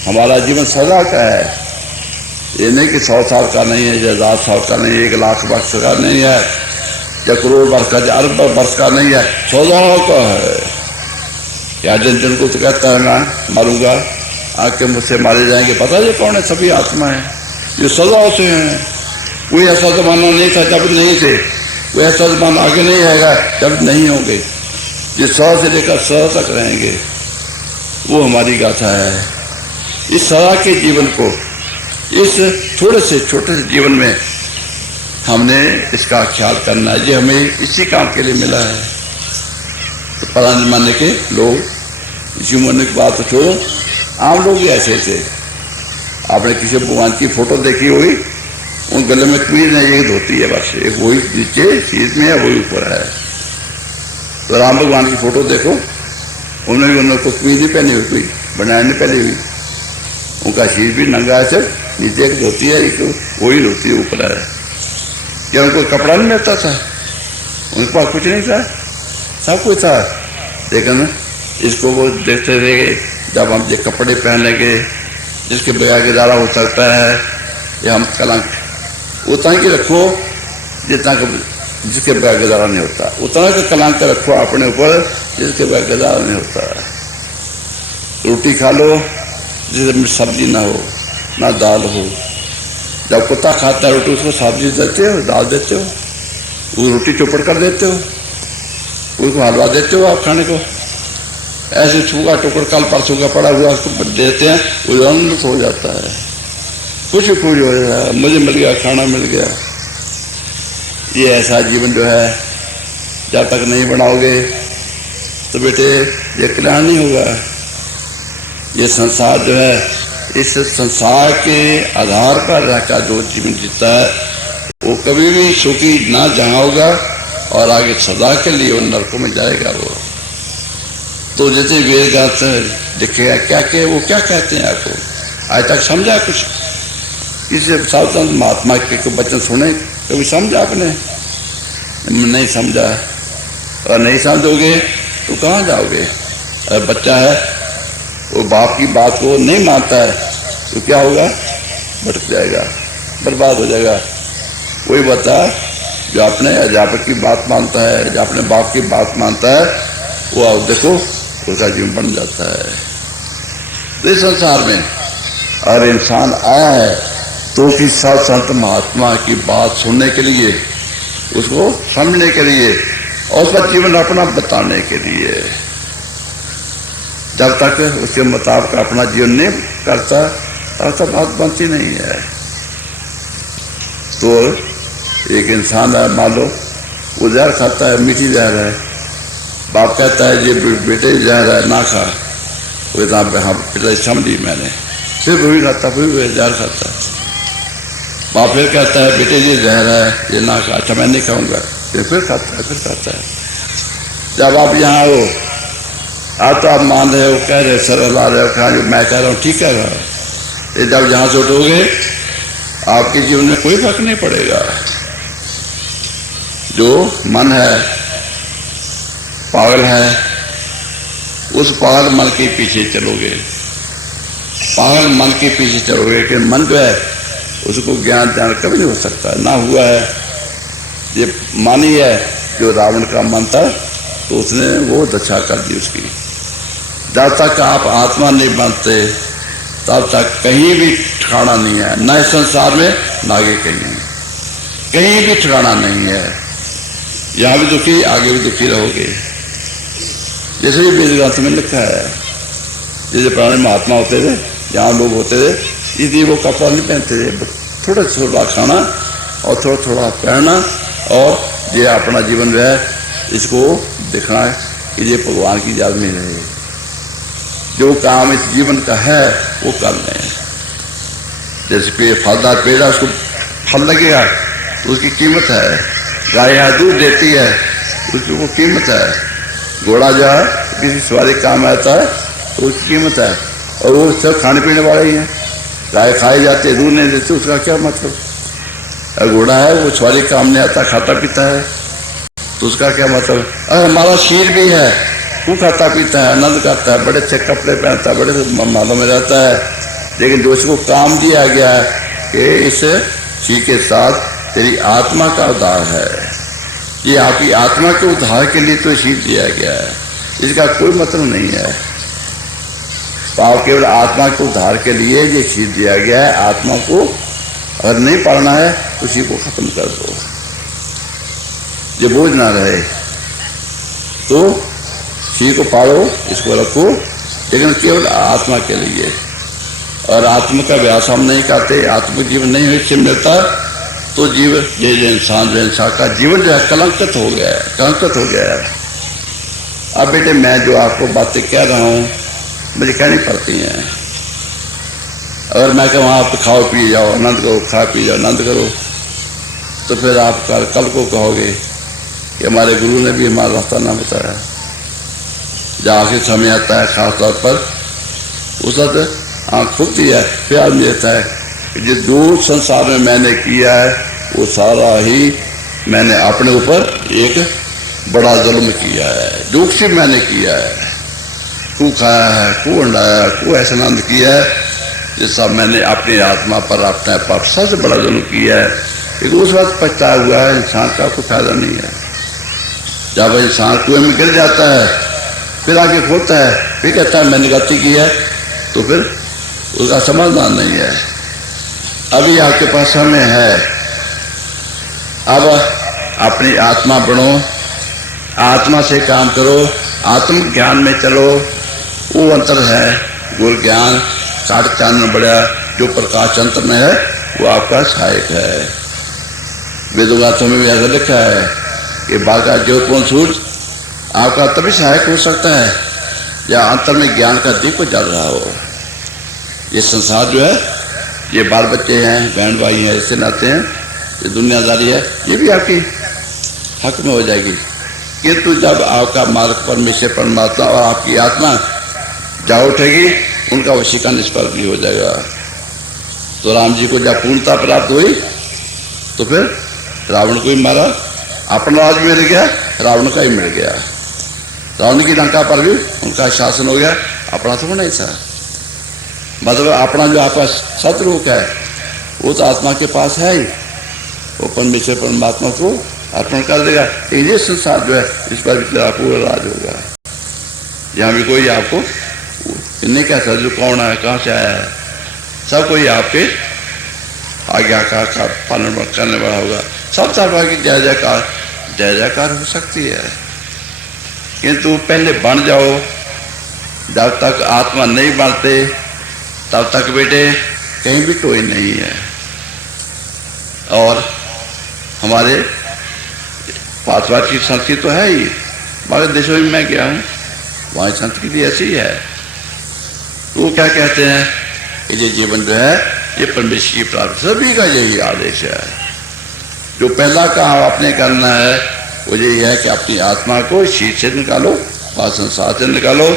हमारा जीवन सदा का है, ये नहीं कि 100 साल का नहीं है, या 1000 साल का नहीं है, 1 लाख वर्ष का नहीं है, या करोड़ वर्ष का, या अरब वर्ष का नहीं है, 100 का है। या जन को तो कहता है मैं मारूंगा, आके मुझसे मारे जाएंगे, पता है कौन है? सभी आत्मा है, ये सदा से हैं। कोई ऐसा जमाना नहीं था जब नहीं थे, कोई ऐसा जमाना आगे नहीं आएगा जब नहीं होंगे। ये 100 से लेकर 100 तक रहेंगे, वो हमारी गाथा है। इस सदा के जीवन को, इस थोड़े से छोटे से जीवन में हमने इसका ख्याल करना है। ये हमें इसी काम के लिए मिला है। तो पुराने जमाने के लोग, इसी उम्र की बात तो छोड़ो, आम लोग ही ऐसे थे। आपने किसी भगवान की फोटो देखी होगी, उन गले में कमीज नहीं, एक धोती है बस, एक वही नीचे शीत में है, वही ऊपर है। तो राम भगवान की फोटो देखो, उन्होंने को कमीज नहीं पहनी हुई, कोई बनाया नहीं पहनी हुई, उनका शीर भी नंगा है, सिर्फ नीचे एक धोती है, एक वही धोती ऊपर है। क्या उनको कपड़ा नहीं मिलता था? उनके पास कुछ नहीं था, सब कुछ था। लेकिन इसको वो देखते थे, जब हम ये कपड़े पहनेंगे जिसके बगैर गुजारा हो सकता है, या हम कलंक उतना ही रखो जितना जिसके बगैर गुजारा नहीं होता, उतना का कलंक रखो अपने ऊपर जिसके बगैर गुजारा नहीं होता। रोटी खा लो जिसमें सब्जी ना हो, ना दाल हो। जब कुत्ता खाता है रोटी, उसको सब्जी देते हो, दाल देते हो, वो रोटी चौपड़ कर देते हो, उसको हलवा देते हो आप खाने को। ऐसे छूका टुकड़ कल परसों का पड़ा हुआ उसको देते हैं, वो आनंद हो जाता है, खुश हो जाता है, मुझे मिल गया, खाना मिल गया। ये ऐसा जीवन जो है जब तक नहीं बनाओगे तो बेटे ये कल्याण नहीं होगा। ये संसार जो है, इस संसार के आधार पर रहकर जो जीवन जीता है वो कभी भी सुखी ना जहाँ होगा, और आगे सदा के लिए उन नरकों में जाएगा वो। तो जैसे वेद गाथ दिखेगा क्या क्या, वो क्या कहते हैं आपको आज तक समझा कुछ? इसे सावधान महात्मा के वचन सुने, कभी समझा आपने? नहीं समझा, और नहीं समझोगे तो कहाँ जाओगे? अगर बच्चा है वो बाप की बात को नहीं मानता है तो क्या होगा? भटक जाएगा, बर्बाद हो जाएगा। वही बता जो अपने अध्यापक की बात मानता है, जो अपने बाप की बात मानता है, वो आप देखो उसका जीवन बन जाता है। इस संसार में अगर इंसान आया है तो कि साथ संत महात्मा की बात सुनने के लिए, उसको समझने के लिए, और उसका जीवन अपना बताने के लिए। जब तक उसके मुताबिक अपना जीवन नहीं करता तब तक बात बनती नहीं है। तो एक इंसान है, मान लो वो जहर खाता है, मीठी जहर है, बाप कहता है ये बेटे जहर है ना खा, वो इतना हाँ बेटा समझी मैंने, फिर वही खाता, फिर वही जहर खाता है। बाप फिर कहता है बेटे ये जहर है, ये ना खा, अच्छा मैं नहीं खाऊंगा, फिर खाता है, फिर खाता है। जब आप यहाँ हो आज तो आप मान रहे हो, कह रहे, सर हिला रहे हो, कहा जो मैं कह रहा हूँ ठीक कह रहा हूँ। ये जब जहाँ से उठोगे आपके जीवन में कोई फर्क नहीं पड़ेगा। जो मन है पागल है, उस पागल मन के पीछे चलोगे, पागल मन के पीछे चलोगे कि मन जो है उसको ज्ञान ध्यान कभी नहीं हो सकता, ना हुआ है। ये मन ही है जो रावण का मन था, तो उसने वो दशा कर दी उसकी। जब तक आप आत्मा नहीं बनते तब तक कहीं भी ठिकाना नहीं है, न इस संसार में न आगे कहीं भी ठिकाना नहीं है। यहाँ भी दुखी, आगे भी दुखी रहोगे। जैसे ही वेद ग्रंथ में लिखा है, जैसे पुराने महात्मा होते थे, यहाँ लोग होते थे, इसलिए वो कपड़ा नहीं पहनते थे, थोड़ा थोड़ा खाना और थोड़ा थोड़ा पहनना, और ये अपना जीवन जो है इसको दिखना है कि ये भगवान की याद में रहे। जो काम इस जीवन का है वो कर लें। जैसे पेड़, फलदार पेड़ है, उसको फल लगेगा तो उसकी कीमत है। गाय है दूध देती है, उसकी वो कीमत है। घोड़ा जो है किसी सवारी काम आता है तो उसकी कीमत है, और वो सब खाने पीने वाले ही हैं। गाय खाई जाती है, दूध नहीं देती, उसका क्या मतलब। और घोड़ा है वो सवारी काम नहीं आता, खाता पीता है, तो उसका क्या मतलब। अरे हमारा शीर भी है, वो खाता पीता है, आनंद करता है, बड़े अच्छे कपड़े पहनता है, बड़े मालों में रहता है, लेकिन जो उसको काम दिया गया है कि इस शीर के साथ तेरी आत्मा का उद्धार है, ये आपकी आत्मा के उद्धार के लिए तो शीर दिया गया है, इसका कोई मतलब नहीं है। पाप केवल आत्मा के उद्धार के लिए ये शीर दिया गया है। आत्मा को अगर नहीं पढ़ना है तो शीर को खत्म कर दो, ये बोझ ना रहे। तो शीर को पालो, इसको रखो, लेकिन केवल आत्मा के लिए। और आत्मा का अभ्यास हम नहीं करते, आत्मिक जीवन नहीं इससे मिलता, तो जीवन जो इंसान का जीवन जो है कलंकित हो गया है, कलंकित हो गया है। अब बेटे मैं जो आपको बातें कह रहा हूँ मुझे कहनी पड़ती हैं। अगर मैं कहूँ आप खाओ पी जाओ, आनंद करो, खा पी जाओ, आनंद करो, तो फिर आप कल को कहोगे कि हमारे गुरु ने भी हमारा रास्ता ना बताया। जब आखिर समय आता है खास तौर पर उस वक्त आँख खुलती है, फिर आदमी देता है कि जो संसार में मैंने किया है वो सारा ही मैंने अपने ऊपर एक बड़ा जुल्म किया है, दुख से मैंने किया है। तू खाया है, तू अंडाया, तू ऐसा आनंद किया है, जिसका मैंने अपनी आत्मा पर, अपने पर सबसे बड़ा जुल्म किया है। लेकिन उस वक्त पछताया हुआ है इंसान का कोई फायदा नहीं है। जब इंसान कुएं में गिर जाता है फिर आगे खोलता है, फिर कहता है मैंने गलती की है, तो फिर उसका समाधान नहीं है। अभी आपके पास समय है, अब अपनी आत्मा बनो, आत्मा से काम करो, आत्म ज्ञान में चलो। वो अंतर है गुरु ज्ञान काट चांदन बढ़िया, जो प्रकाश अंतर में है वो आपका सहायक है। वेदोगाथों में भी ऐसा लिखा है कि बाका ज्योतिपूर्ण सूर्य आपका तभी सहायक हो सकता है या अंतर में ज्ञान का दीप जल रहा हो। ये संसार जो है, ये बाल बच्चे हैं, बहन भाई हैं, इससे नाते हैं, ये दुनियादारी है, ये भी आपकी हक में हो जाएगी। किंतु जब आपका मार्ग परमेश्वर परमात्मा और आपकी आत्मा जा उठेगी, उनका वशीकरण इस पर भी हो जाएगा। तो राम जी को जब पूर्णता प्राप्त हुई तो फिर रावण को ही मारा, अपना राज मिल गया, रावण का ही मिल गया। रावण की लंका पर भी उनका शासन हो गया, अपना तो नहीं था। मतलब अपना जो आपका शत्रु है वो तो आत्मा के पास है ही, वो परमेश्वर परमात्मा को अर्पण कर देगा। ये संसार जो है इस पर भी तेरा पूरा राज होगा। यहाँ भी कोई आपको नहीं कह सकता जो कौन है, कहाँ से आया है, सब कोई आपके आज्ञाकार का पालन करने वाला होगा। सब तरह की जय जयकार हो सकती है, किंतु पहले बन जाओ। जब तक आत्मा नहीं बनते तब तक बेटे कहीं भी कोई नहीं है। और हमारे पासवाद की संस्कृति तो है ही, हमारे देशों में मैं गया हूँ, वहाँ संस्कृति ऐसी ही है। तो वो क्या कहते हैं कि ये जीवन जो है ये परमेश्वर की प्राप्ति, सभी का यही आदेश है। जो पहला काम आपने करना है वो यही है कि अपनी आत्मा को शीर से निकालो वहाँ संसार से निकालो,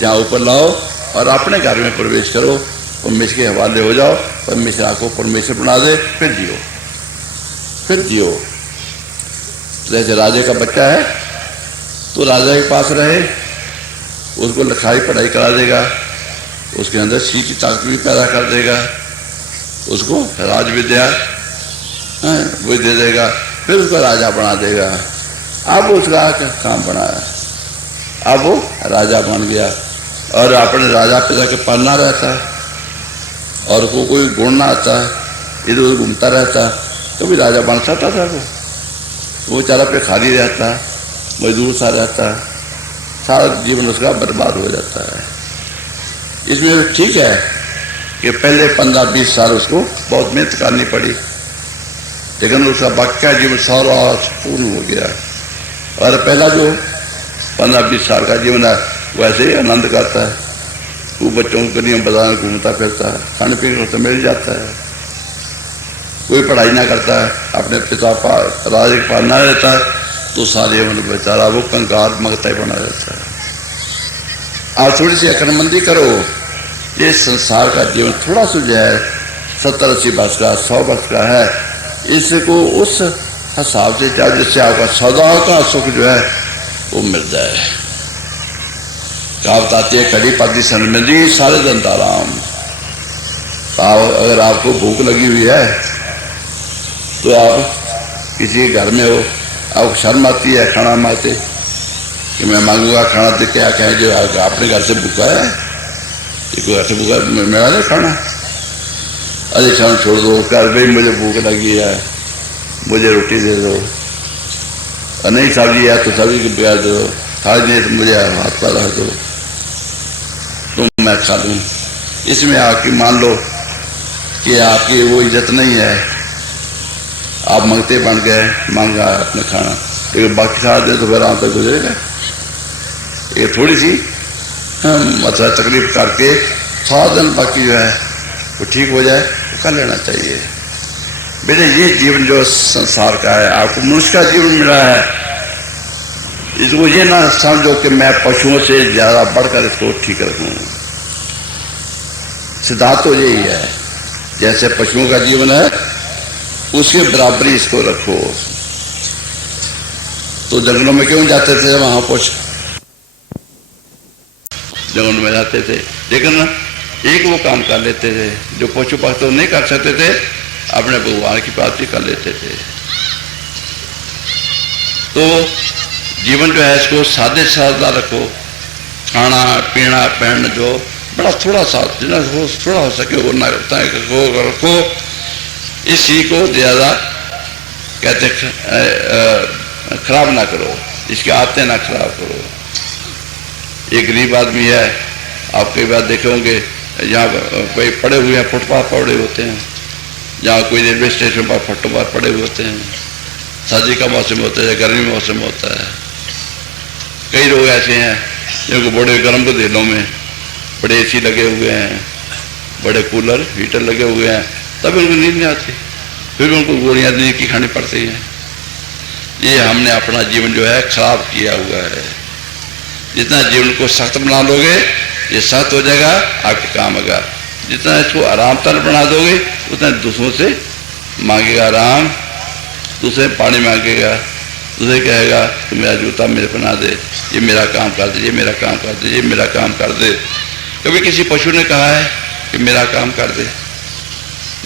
जहाँ ऊपर लाओ और अपने घर में प्रवेश करो, परमेश्वर के हवाले हो जाओ, परमेश्वर आपको परमेश्वर बना दे, फिर जियो, फिर जियो। जैसे राजा का बच्चा है तो राजा के पास रहे, उसको लिखाई पढ़ाई करा देगा, उसके अंदर सीख की ताकत भी पैदा कर देगा, उसको राज विद्या वो दे देगा, फिर उसको राजा बना देगा। अब उसका काम बनाया, अब वो राजा बन गया और अपने राजा पे जाके पढ़ना रहता है और कोई गुण ना आता, इधर उधर घूमता रहता, कभी राजा बन सकता था? वो बेचारा पे खाली रहता, मजदूर सा रहता, सारा जीवन उसका बर्बाद हो जाता है। इसमें ठीक है कि पहले 15-20 साल उसको बहुत मेहनत करनी पड़ी, लेकिन उसका बाकी जीवन सारा पूर्ण हो गया। और पहला जो 15-20 साल का जीवन है वैसे ही आनंद करता है, वो बच्चों को गलियों बाजार घूमता फिरता है, खाने पीने को तो मिल जाता है, कोई पढ़ाई ना करता है, अपने पिता राजा के पास ना रहता है तो सारे बेचारा वो कंगाल मगता ही बना रहता है। आप थोड़ी सी अक्लमंदी करो, ये संसार का जीवन थोड़ा सा जो है 70-80 वर्ष का 100 वर्ष का है, इसको उस हिसाब से चाहे जिससे आपका सदा का सुख जो है वो मिल जाए। कहावत आती है, कड़ी पाती सनमंदी सारे जनता राम। अगर आपको भूख लगी हुई है तो आप किसी घर में हो, आपको शर्म आती है खाना मांगते कि मैं मांगूंगा खाना, तो क्या कहें जो अपने घर से भूखा है, कोई घर से भूखा मेरा नहीं खाना, अरे खाना छोड़ दो, कर भाई मुझे भूख लगी है, मुझे रोटी दे दो, और नहीं सब्जी है तो सब्जी को प्यार दो, खाली नहीं तो मुझे हाथ पर रख दो तो मैं खा लूँ। इसमें आपकी मान लो कि आपकी वो इज्जत नहीं है, आप मांगते बन गए, मांगा अपने खाना, लेकिन बाकी सारा दिन तो फिर आराम तक गुजरेगा। ये थोड़ी सी मतलब तकलीफ करके सारा दिन बाकी जो है वो ठीक हो जाए तो कर लेना चाहिए। बेटे ये जीवन जो संसार का है, आपको मनुष्य का जीवन मिला है, इसको ये ना समझो कि मैं पशुओं से ज्यादा बढ़कर इसको ठीक रखूं। सिद्धांत तो यही है, जैसे पशुओं का जीवन है उसके बराबरी इसको रखो। तो जंगलों में क्यों जाते थे? वहां पशु जंगलों में जाते थे, लेकिन एक वो काम कर लेते थे जो पशु पक्षी तो नहीं कर सकते थे, अपने भगवान की प्राप्ति कर लेते थे। तो जीवन जो है इसको सादे सादा रखो, खाना पीना पहनना जो बड़ा थोड़ा सा जितना थोड़ा हो सके वो ना रखो। इसी को ज्यादा कहते खराब ना करो, इसके आते ना खराब करो। एक गरीब आदमी है, आप कई बार देखे होंगे, यहाँ कोई पड़े हुए हैं, फुटपाथ पड़े होते हैं, जहाँ कोई रेलवे स्टेशन पर फुटपाथ पड़े हुए होते हैं, सर्दी का मौसम होता है, गर्मी मौसम होता है। कई लोग ऐसे हैं जिनको बड़े गर्म के दिनों में बड़े एसी लगे हुए हैं, बड़े कूलर हीटर लगे हुए हैं, तब उनको नींद नहीं आती, फिर उनको गोलियां नींद की खानी पड़ती हैं। ये हमने अपना जीवन जो है खराब किया हुआ है। जितना जीवन को सख्त बना लोगे ये सख्त हो जाएगा, आपके काम आएगा। जितना इसको आराम तर बना दोगे उतना दूसरों से मांगेगा आराम, दूसरे पानी मांगेगा, दूसरे कहेगा तो मेरा जूता मेरे बना दे, ये मेरा काम कर दे, ये मेरा काम कर दे, ये मेरा काम कर दे। कभी किसी पशु ने कहा है कि मेरा काम कर दे,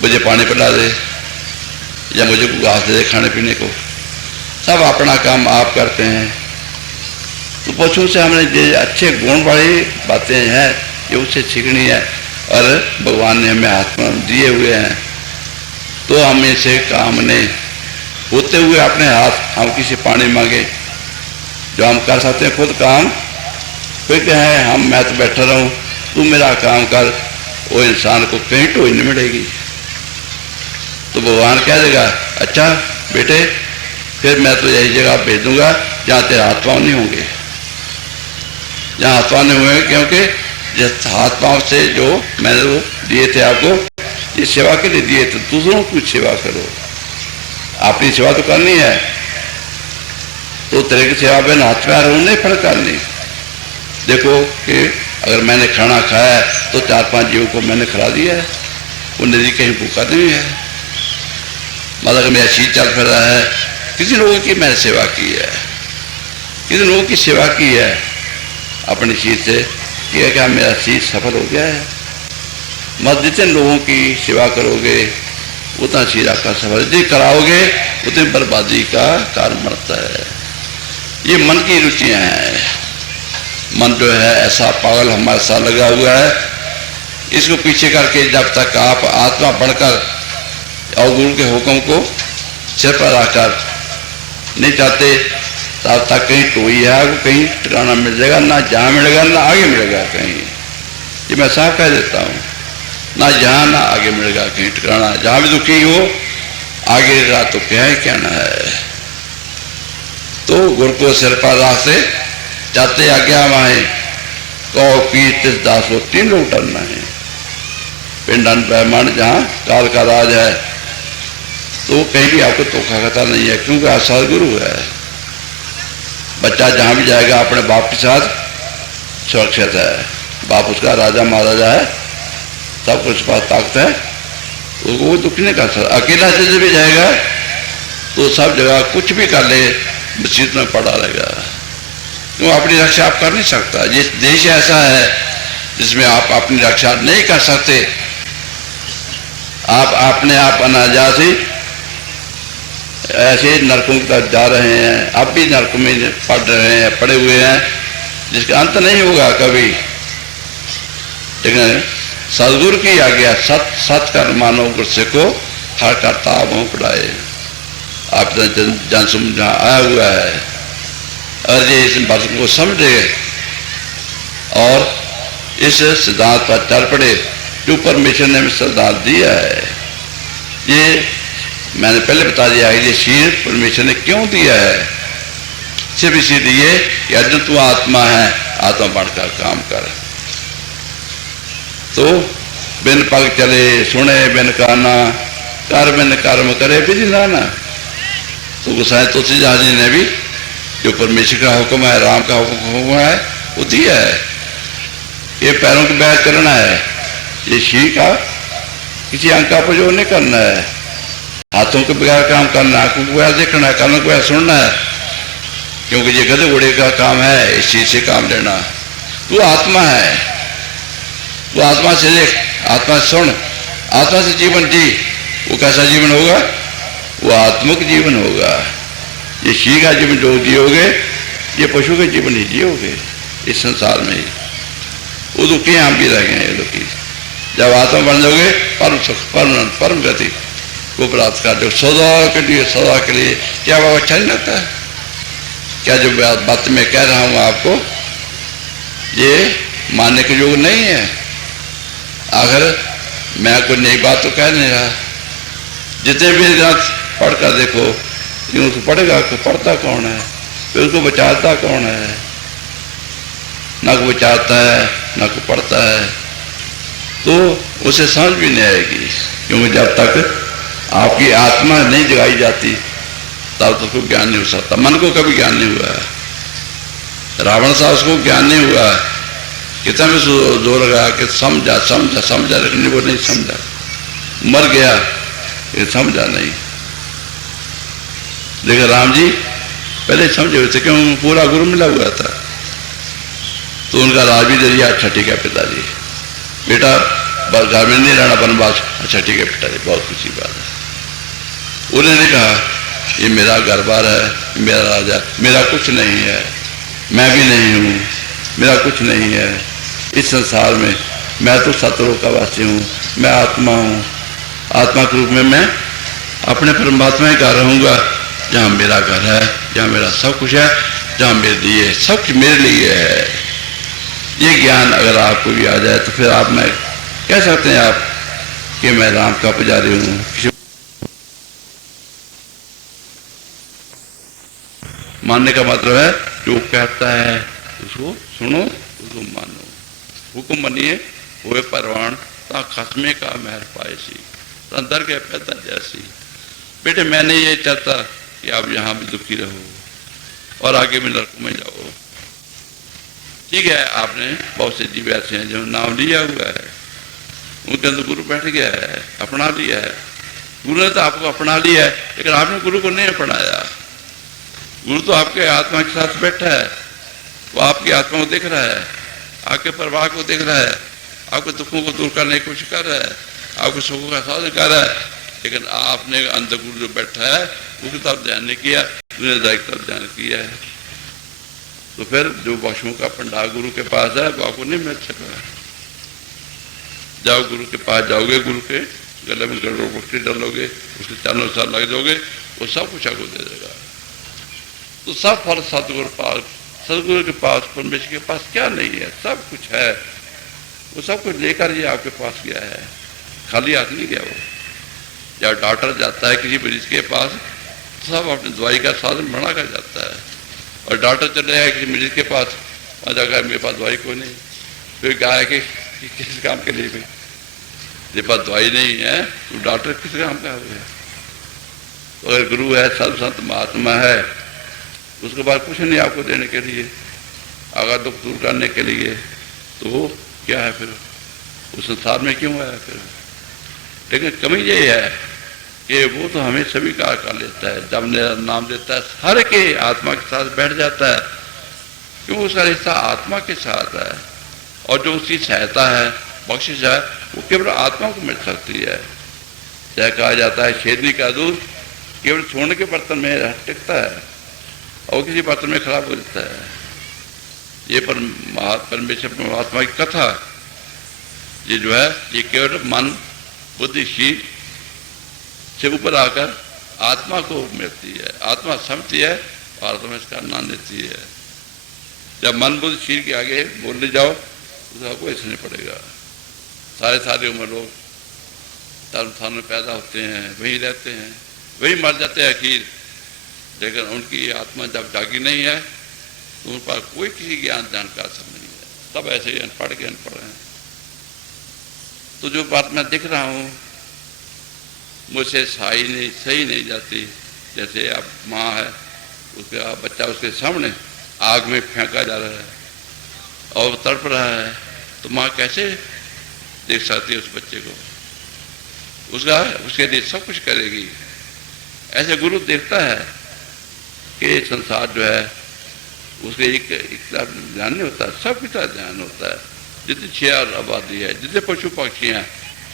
मुझे पानी पिला दे या मुझे घास दे खाने पीने को? सब अपना काम आप करते हैं। तो पशुओं से हमने जो अच्छे गुण वाली बातें हैं ये उससे सीखनी है, और भगवान ने हमें आत्मा दिए हुए हैं तो हम इसे काम नहीं होते हुए अपने हाथ हम किसी पानी मांगे जो हम कर सकते हैं खुद काम, फिर कहें हम मैं तो बैठा रहूं तू मेरा काम कर, वो इंसान को कहीं टोई नहीं मिलेगी। तो भगवान कह देगा अच्छा बेटे फिर मैं तो यही जगह भेज दूंगा जहाँ तेरे हाथ पाँव नहीं होंगे, जहाँ हाथ पाँव नहीं होंगे, क्योंकि जिस हाथ पाँव से जो मैंने वो दिए थे आपको ये सेवा के लिए दिए थे, दूसरों की सेवा करो, अपनी सेवा तो करनी है। तो तेरे की सेवा में हाथ पैर हो नहीं फर्क करनी, देखो कि अगर मैंने खाना खाया तो 4-5 जीवों को मैंने खिला दिया है, वो नदी कहीं भूखा नहीं है। मतलब मेरा शीत चल फिर रहा है, किसी लोगों की मैंने सेवा की है, किसी लोगों की सेवा की है अपने शीत से, कि क्या मेरा शीत सफल हो गया है। मत जितने लोगों की सेवा करोगे उतना शीत आपका सफल, जितनी कराओगे उतनी बर्बादी का कारण बनता है। ये मन की रुचियां हैं। मन जो है ऐसा पागल हमारे साथ लगा हुआ है, इसको पीछे करके जब तक आप आत्मा बढ़कर और गुरु के हुक्म को सिर पर आकर नहीं चाहते तब तक कहीं टोई है, आपको कहीं ठिकाना मिल जाएगा ना, जहाँ मिलेगा ना आगे मिलेगा कहीं। ये मैं साफ कह देता हूँ, ना जहाँ ना आगे मिलेगा कहीं ठिकाना। जहाँ भी दुखी हो आगे का तो क्या है कहना है। तो गुरु को सिर पर रास्ते जाते आज्ञा माहे कौ पीर तिस दासो, 3 लोग डरना है। पिंडन पैमान जहाँ काल का राज है, तो कहीं भी आपको धोखा खाता नहीं है, क्योंकि आप सदगुरु है। बच्चा जहाँ भी जाएगा अपने बाप के साथ सुरक्षित है। बाप उसका राजा महाराजा है, सब कुछ पास ताकत है, उसको वो दुख नहीं कर सकता। अकेला से भी जाएगा तो सब जगह कुछ भी कर ले मुसीबत में पड़ा रहेगा, क्यों अपनी रक्षा आप कर नहीं सकता। जिस देश ऐसा है जिसमें आप अपनी रक्षा नहीं कर सकते, आप अपने आप अनाजात ही ऐसे नरकों की तरफ जा रहे हैं। अब भी नरक में पड़ रहे हैं, पड़े हुए हैं, जिसका अंत नहीं होगा कभी। लेकिन सदगुरु की आज्ञा सत कर मानो गुस्से को हर करता मुँह पढ़ाए। आप जन सुन जहाँ आया हुआ है, और ये इस बात को समझे और इस सिद्धांत पर चल पड़े जो परमेश्वर ने हमें सिद्धांत दिया है। ये मैंने पहले बता दिया है, ये शीर परमेश्वर ने क्यों दिया है। सिर्फ इसीलिए कि अर्जुन तू आत्मा है, आत्मा बढ़कर काम कर। तो बिन पग चले सुने बिन काना, कर बिन कर्म करे विधि नाना। तो गोसाई तुलसीदास जी ने भी जो परमेश्वर का हुक्म है, राम का हुक्म है, वो दिया है। ये पैरों के बगैर चलना है, ये शीर का किसी अंग का प्रयोग नहीं करना है, हाथों के बगैर काम करना है, आंखों के बगैर देखना है, कानों के बगैर सुनना है, क्योंकि ये गधे घोड़े का काम है इस चीज से काम लेना। तू आत्मा है, तू आत्मा से देख, आत्मा से सुन, आत्मा से जीवन जी। वो कैसा जीवन होगा? वो आत्मिक जीवन होगा। ये शी का जीवन जो जियोगे, ये पशु के जीवन ही जियोगे इस संसार में ही। वो दुखी हम भी रह गए दुखी। जब आत्मा बन जाओगे परम सुख, परम गति को प्राप्त कर दो सदा के लिए। क्या वो अच्छा नहीं लगता है? क्या जो बात मैं कह रहा हूँ आपको, ये मानने के योग्य नहीं है। अगर मैं कोई नई बात तो कह नहीं रहा, जितने भी ग्रंथ पढ़ कर देखो, यूँ तो पढ़ेगा कि पढ़ता कौन है, फिर उसको बचाता कौन है? ना को बचाता है ना को पढ़ता है, तो उसे समझ भी नहीं आएगी। क्योंकि जब तक आपकी आत्मा नहीं जगाई जाती तब तक उसको ज्ञान नहीं हो सकता। मन को कभी ज्ञान नहीं हुआ है। रावण साहब उसको ज्ञान नहीं हुआ, कितना भी जोर लगा कि समझा समझा समझा, लेकिन वो नहीं समझा, मर गया, ये समझा नहीं। लेकिन राम जी पहले समझे हुए थे, क्यों? पूरा गुरु मिला हुआ था। तो उनका राज भी दे दिया। अच्छा ठीक है पिताजी, बेटा घर में नहीं रहना वनवास। अच्छा ठीक है पिताजी, बहुत खुशी बात है। उन्होंने कहा ये मेरा घर बार है, मेरा राजा, मेरा कुछ नहीं है, मैं भी नहीं हूँ, मेरा कुछ नहीं है इस संसार में। मैं तो सतलोक का वासी हूँ, मैं आत्मा हूँ। आत्मा के रूप में मैं अपने परमात्मा ही घर रहूँगा, जहाँ मेरा घर है, जहाँ मेरा सब कुछ है, जहाँ मेरे लिए सब कुछ मेरे लिए है। ये ज्ञान अगर आपको भी आ जाए तो फिर आप मैं कह सकते हैं आप कि मैं राम का पुजारी हूँ। मानने का मतलब है जो कहता है उसको सुनो, उसको मानो। हुक्म बनिए हुए परवान ता खत्मे का महर पाए सी, दर के पैदा जैसी। बेटे मैं नहीं ये चाहता कि आप यहाँ भी दुखी रहो और आगे भी नरक में जाओ। ठीक है, आपने बहुत से जीव ऐसे हैं जो नाम लिया हुआ है, उनके अंदर गुरु बैठ गया है, अपना लिया है। गुरु ने तो आपको अपना लिया है, लेकिन आपने गुरु को नहीं अपनाया। गुरु तो आपके आत्मा के साथ बैठा है, वो आपकी आत्मा को देख रहा है, आपके प्रवाह को देख रहा है, आपके दुखों को दूर करने की कोशिश कर रहा है, आपके सुखों का साधन कर रहा है। लेकिन आपने अंदर गुरु जो बैठा है उसकी तरफ ध्यान नहीं किया, दुनियादारी की तरफ ध्यान किया है। तो फिर जो बख्शों का भंडार गुरु के पास है वो आपको नहीं मिल सका। जाओ गुरु के पास जाओगे, गुरु के गले में गड़बड़ पट्टी डालोगे, उसके चारों साल लग जाओगे, वो सब कुछ आपको दे देगा। तो सब फल सदगुरु पास, सदगुरु के पास, परमेश्वर के पास क्या नहीं है, सब कुछ है। वो सब कुछ लेकर ये आपके पास गया है, खाली हाथ नहीं गया वो। जब डॉक्टर जाता है किसी मरीज के पास, सब अपनी दवाई का साधन बना कर जाता है, और डॉक्टर चले जाए किसी मरीज के पास, वहाँ जाकर मेरे पास दवाई कोई नहीं, फिर कहा है कि किस काम के लिए भाई मेरे पास दवाई नहीं है, तो डॉक्टर किस काम का है? तो अगर गुरु है, सर्व संत महात्मा है, उसके बाद कुछ नहीं आपको देने के लिए, अगर दुख दूर करने के लिए, तो वो क्या है फिर? उस संसार में क्यों है फिर? लेकिन कमी ये है कि वो तो हमें स्वीकार कर लेता है, जब नाम देता है हर के आत्मा के साथ बैठ जाता है, क्योंकि उसका रिश्ता आत्मा के साथ है। और जो उसकी सहायता है, बख्शिश है, वो केवल आत्मा को मिल सकती है। चाहे कहा जाता है शेरनी का दूध केवल सोने के बर्तन में टिकता है और किसी बर्तन में खराब हो जाता है। ये परमेश्वर परमात्मा की कथा, ये जो है, ये केवल मन बुद्धि शील से ऊपर आकर आत्मा को मिलती है, आत्मा समझती है और आत्मा इसका आनंद लेती है। जब मन बुद्धि शील के आगे बोलने जाओ तो आपको ऐसे नहीं पड़ेगा। सारी उम्र लोग धर्म स्थान में पैदा होते हैं, वहीं रहते हैं, वहीं मर जाते हैं आखिर, लेकिन उनकी आत्मा जब जागी नहीं है तो उन पर कोई किसी ज्ञान जानकार सब नहीं है, सब ऐसे ही अनपढ़ के अनपढ़ हैं। तो जो बात मैं दिख रहा हूँ मुझसे सही नहीं जाती। जैसे अब माँ है, उसका बच्चा उसके सामने आग में फेंका जा रहा है और तड़प रहा है, तो माँ कैसे देख सकती है उस बच्चे को? उसके लिए सब कुछ करेगी। ऐसे गुरु देखता है कि संसार जो है उसके एक ध्यान नहीं होता, सबके साथ ध्यान होता है। जितनी शेर आबादी है, जितने पशु पक्षी हैं,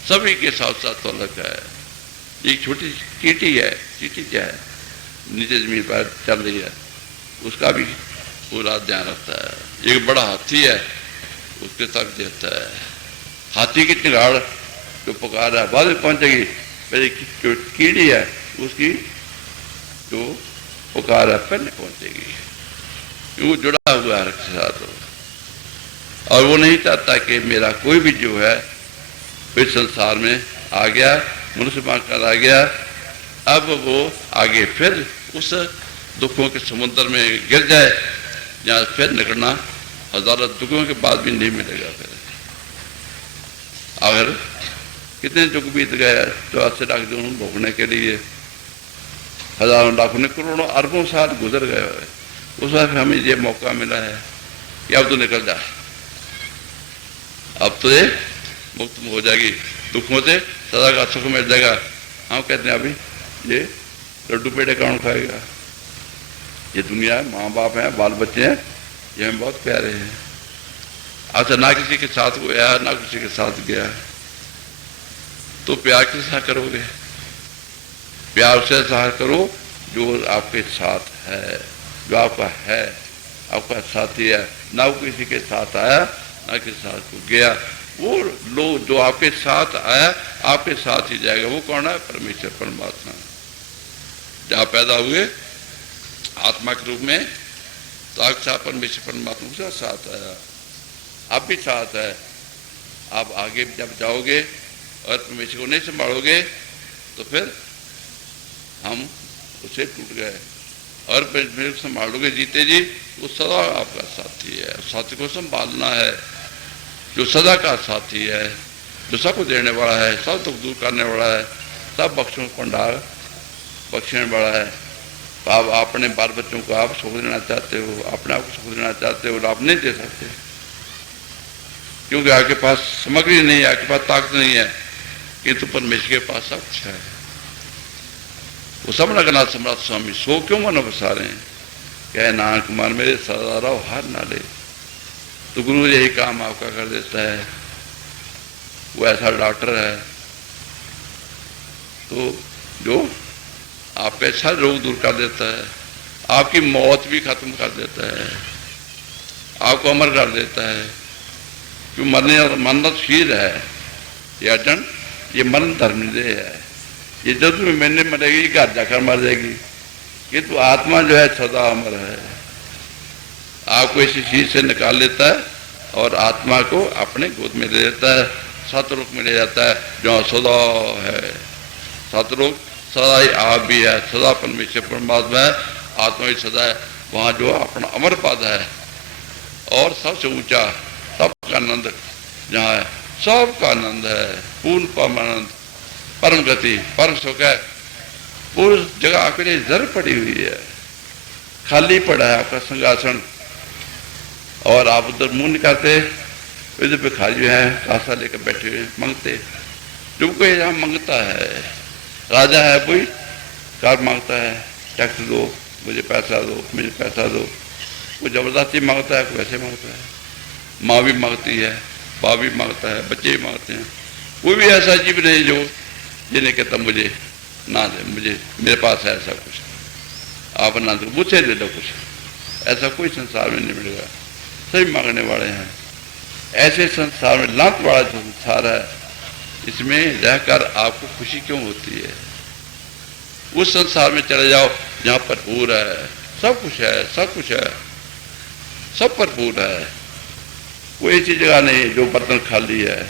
सभी के साथ साथ तल्लक है। एक छोटी चींटी है, चींटी क्या है, नीचे जमीन पर चल रही है, उसका भी पूरा ध्यान रखता है। एक बड़ा हाथी है, उसके साथ देखता है। हाथी की चिंगाड़ जो पुकार है बाद में पहुंचेगी, पहले जो कीड़ी है उसकी जो पुकार है पहले पहुंचेगी। वो जुड़ा हुआ है के साथ, और वो नहीं चाहता कि मेरा कोई भी जो है इस संसार में आ गया, मनुष्य मानकर आ गया, अब वो आगे फिर उस दुखों के समुद्र में गिर जाए जहाँ फिर निकलना हजारों दुखों के बाद भी नहीं मिलेगा। फिर अगर कितने दुख बीत गए, 84 लाख जून भोगने के लिए, हजारों लाखों ने करोड़ों अरबों साल गुजर गए, उस वक्त हमें ये मौका मिला है कि अब तो निकल जा, अब तो ये मुक्त हो जाएगी दुखों से, सदा का सुख मिल जाएगा। हम कहते हैं अभी ये लड्डू पेड़े कौन खाएगा? ये दुनिया है, माँ बाप हैं, बाल बच्चे हैं, ये हमें बहुत प्यारे हैं। अच्छा, ना किसी के साथ गया ना किसी के साथ गया, तो प्यार किस साथ करोगे? प्यार से साथ करो जो आपके साथ है, जो आपका है, आपका साथी है। ना वो किसी के साथ आया ना किसी साथ को गया, वो लोग जो आपके साथ आया आपके साथ ही जाएगा। वो कौन है? परमेश्वर परमात्मा। जहाँ पैदा हुए आत्मा के रूप में, तो आपके साथ परमेश्वर परमात्मा के साथ आया, आप भी साथ है। आप आगे जब जाओगे और परमेश्वर को नहीं संभालोगे तो फिर हम उसे टूट गए, और परमेश्वर को संभालोगे जीते जी, वो सदा आपका साथी है। साथी को संभालना है, जो सदा का साथी है, जो सबको देने वाला है, सब दुख दूर करने वाला है, सब बख्शों भंडार बख्शने वाला है। तो आप अपने बाल बच्चों को आप सुख देना चाहते हो, अपने आप को सुख देना चाहते हो, आप नहीं दे सकते। क्योंकि आपके पास सामग्री नहीं है, आपके पास ताकत नहीं है, किंतु परमेश्वर के पास सब कुछ है। वो समरगनाथ सम्राट स्वामी सो क्यों मन बसा रहे हैं, कहे नानक कुमार मेरे सदा रहो हार ना ले। तो गुरु यही काम आपका कर देता है। वो ऐसा डॉक्टर है तो जो आपका अच्छा रोग दूर कर देता है, आपकी मौत भी खत्म कर देता है, आपको अमर कर देता है। क्यों मरना शीर है, ये अटन, ये मरण धर्मदेह है। ये जो तुम्हें मैंने मरेगी घर जाकर मर जाएगी, किंतु आत्मा जो है सदा अमर है। आपको इसी चीज से निकाल लेता है और आत्मा को अपने गोद में ले लेता है, सतरूप में ले जाता है जो सदा है। सतरूप सदा ही आप भी है, सदा परमेश्वर परमात्मा है, आत्मा भी सदा है। वहाँ जो अपना अमर पद है और सबसे ऊंचा सबका आनंद जहाँ है, सबका आनंद है, पूर्ण परमानंद, परम गति, परम सुख है। उस जगह आपके लिए जर पड़ी हुई है, खाली पड़ा है आपका सिंहासन, और आप उधर मुंह निकालते, इधर पे खाली है, कासा लेकर बैठे हुए मांगते। जो कोई यहाँ मांगता है, राजा है कोई कार मांगता है, टैक्स दो, मुझे पैसा दो, मुझे पैसा दो। वो जबरदस्ती मांगता है, कोई ऐसे मांगता है। माँ भी मांगती है, बाप भी मांगता है, बच्चे भी मांगते हैं। कोई भी ऐसा जीव नहीं जो जिन्हें कहता मुझे ना दे, मुझे मेरे पास है ऐसा कुछ, आप ना दो, मुझसे दे दो कुछ। ऐसा कोई संसार में नहीं मिलेगा, सभी मांगने वाले हैं। ऐसे संसार में लात वाला जो संसार है, इसमें रहकर आपको खुशी क्यों होती है? उस संसार में चले जाओ जहाँ भरपूर है, सब कुछ है, सब कुछ है, सब भरपूर है। कोई ऐसी जगह नहीं जो बर्तन खाली है,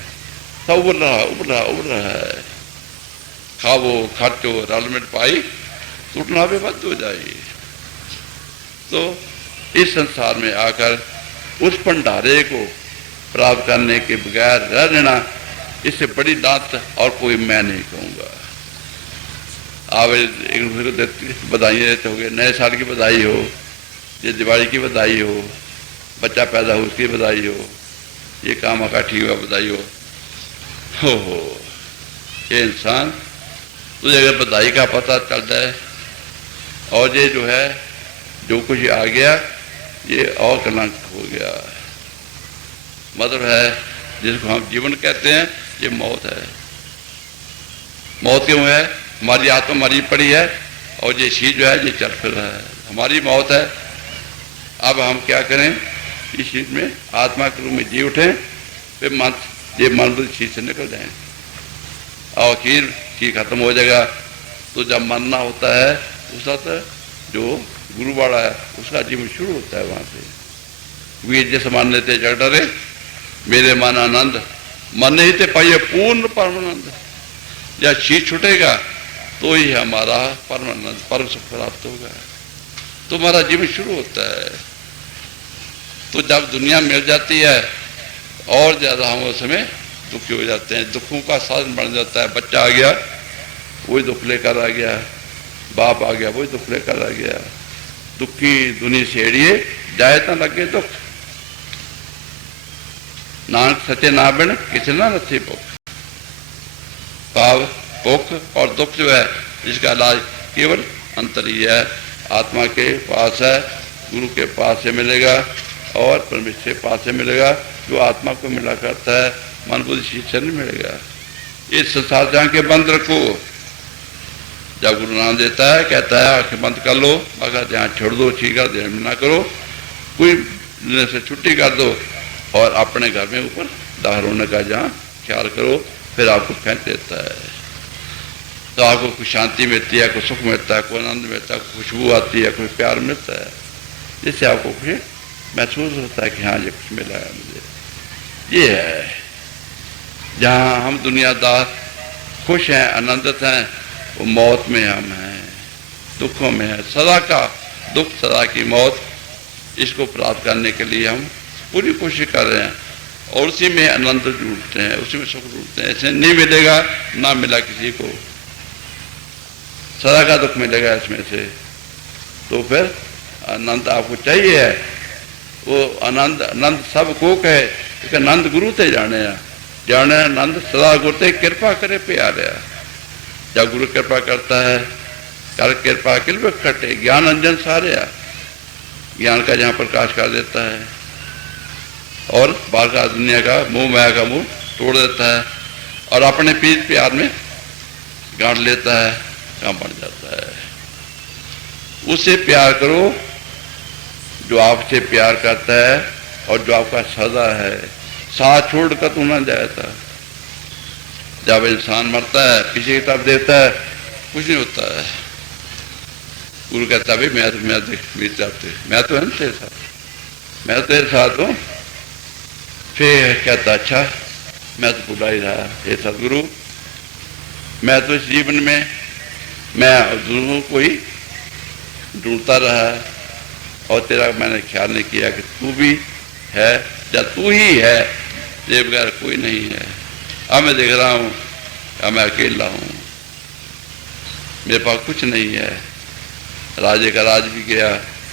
सब उड़ रहा उड़ रहा उड़ रहा है। खाओ खर्चो रलमेट पाई, टूटना भी बंद हो जाएगी। तो इस संसार में आकर उस भंडारे को प्राप्त करने के बगैर रह लेना, इससे बड़ी दात और कोई मैं नहीं कहूँगा। आप एक दूसरे को बधाई देते हो, नए साल की बधाई हो, ये दिवाली की बधाई हो, बच्चा पैदा हो उसकी बधाई हो, ये काम इकट्ठी हुआ बधाई हो। ये इंसान तुझे अगर बधाई का पता चल जाए और ये जो है जो कुछ आ गया ये और कलंक हो गया। मतलब है जिसको हम जीवन कहते हैं, ये मौत है। मौत क्यों है? हमारी आत्मा मरी पड़ी है और ये चीज जो है ये चल फिर रहा है, हमारी मौत है। अब हम क्या करें? इस चीज में आत्मा के रूप में जी उठें, फिर ये मन चीज से निकल जाए और खीर खत्म हो जाएगा। तो जब मरना होता है उस वक्त जो गुरु वाला है उसका जीवन शुरू होता है। वहां से वीर जैसे मान लेते जग डरे मेरे मन आनंद, मन नहीं थे पाइए पूर्ण परमानंद। जब शीत छूटेगा तो ही हमारा परमानंद परम सुख प्राप्त होगा, तो हमारा जीवन शुरू होता है। तो जब दुनिया मिल जाती है और ज्यादा हम उस समय दुखी हो जाते हैं, दुखों का साधन बन जाता है। बच्चा आ गया वही दुख लेकर आ गया, बाप आ गया वही दुख लेकर आ गया। दुखी दुनी सेड़िए जाए तो लगे दुख, नानक सचे ना बिन किसी ना नथी भुख। भाव भुख और दुख जो है इसका इलाज केवल अंतर ही है, आत्मा के पास है, गुरु के पास से मिलेगा और परमेश्वर के पास से मिलेगा। जो आत्मा को मिला करता है मन बुद्धि शिक्षा नहीं मिलेगा। इस संसार जहाँ के बंद रखो, जब गुरु नाम देता है कहता है आंखें बंद कर लो, अगर ध्यान छोड़ दो, ठीक है ध्यान ना करो, कोई से छुट्टी कर दो और अपने घर में ऊपर दाखिल होने का जहाँ ख्याल करो, फिर आपको फेंक देता है। तो आपको कुछ शांति मिलती है, कुछ सुख मिलता है, कोई आनंद मिलता है, खुशबू आती है, कोई प्यार मिलता है, जिससे आपको कुछ महसूस होता है कि हाँ ये कुछ मिला है मुझे। ये है जहाँ हम दुनियादार खुश हैं, आनंदित हैं, वो मौत में हम हैं, दुखों में है, सदा का दुख, सदा की मौत। इसको प्राप्त करने के लिए हम पूरी कोशिश कर रहे हैं और उसी में आनंद ढूंढते हैं, उसी में सुख ढूंढते हैं। ऐसे नहीं मिलेगा, ना मिला किसी को, सदा का दुख मिलेगा इसमें से। तो फिर आनंद आपको चाहिए है वो आनंद आनंद सब को कहे कि आनंद गुरु ते जाने जाने आनंद सदा गुरु ते कृपा करे प्यारे। जब गुरु कृपा करता है कर कृपा किल खटे ज्ञान अंजन सारे ज्ञान का जहाँ प्रकाश कर देता है और बाहर का दुनिया का मोह माया का मुंह तोड़ देता है और अपने पीर प्यार में गांठ लेता है, काम बन जाता है। उससे प्यार करो जो आपसे प्यार करता है और जो आपका सदा है, साथ छोड़ कर तू ना जाता। जब इंसान मरता है पीछे की तरफ देखता है कुछ नहीं होता है। गुरु कहता भाई मैं तो है तेरे साथ, मैं तेरे साथ हूँ। फिर कहता अच्छा मैं तो भुला ही रहा, हे सदगुरु मैं तो इस जीवन में मैं गुरु को ही ढूंढता रहा और तेरा मैंने ख्याल नहीं किया कि तू भी है या तू ही है, ये बगैर कोई नहीं है। अब मैं देख रहा हूँ अब मैं अकेला हूँ, मेरे पास कुछ नहीं है। राजे का राज भी गया,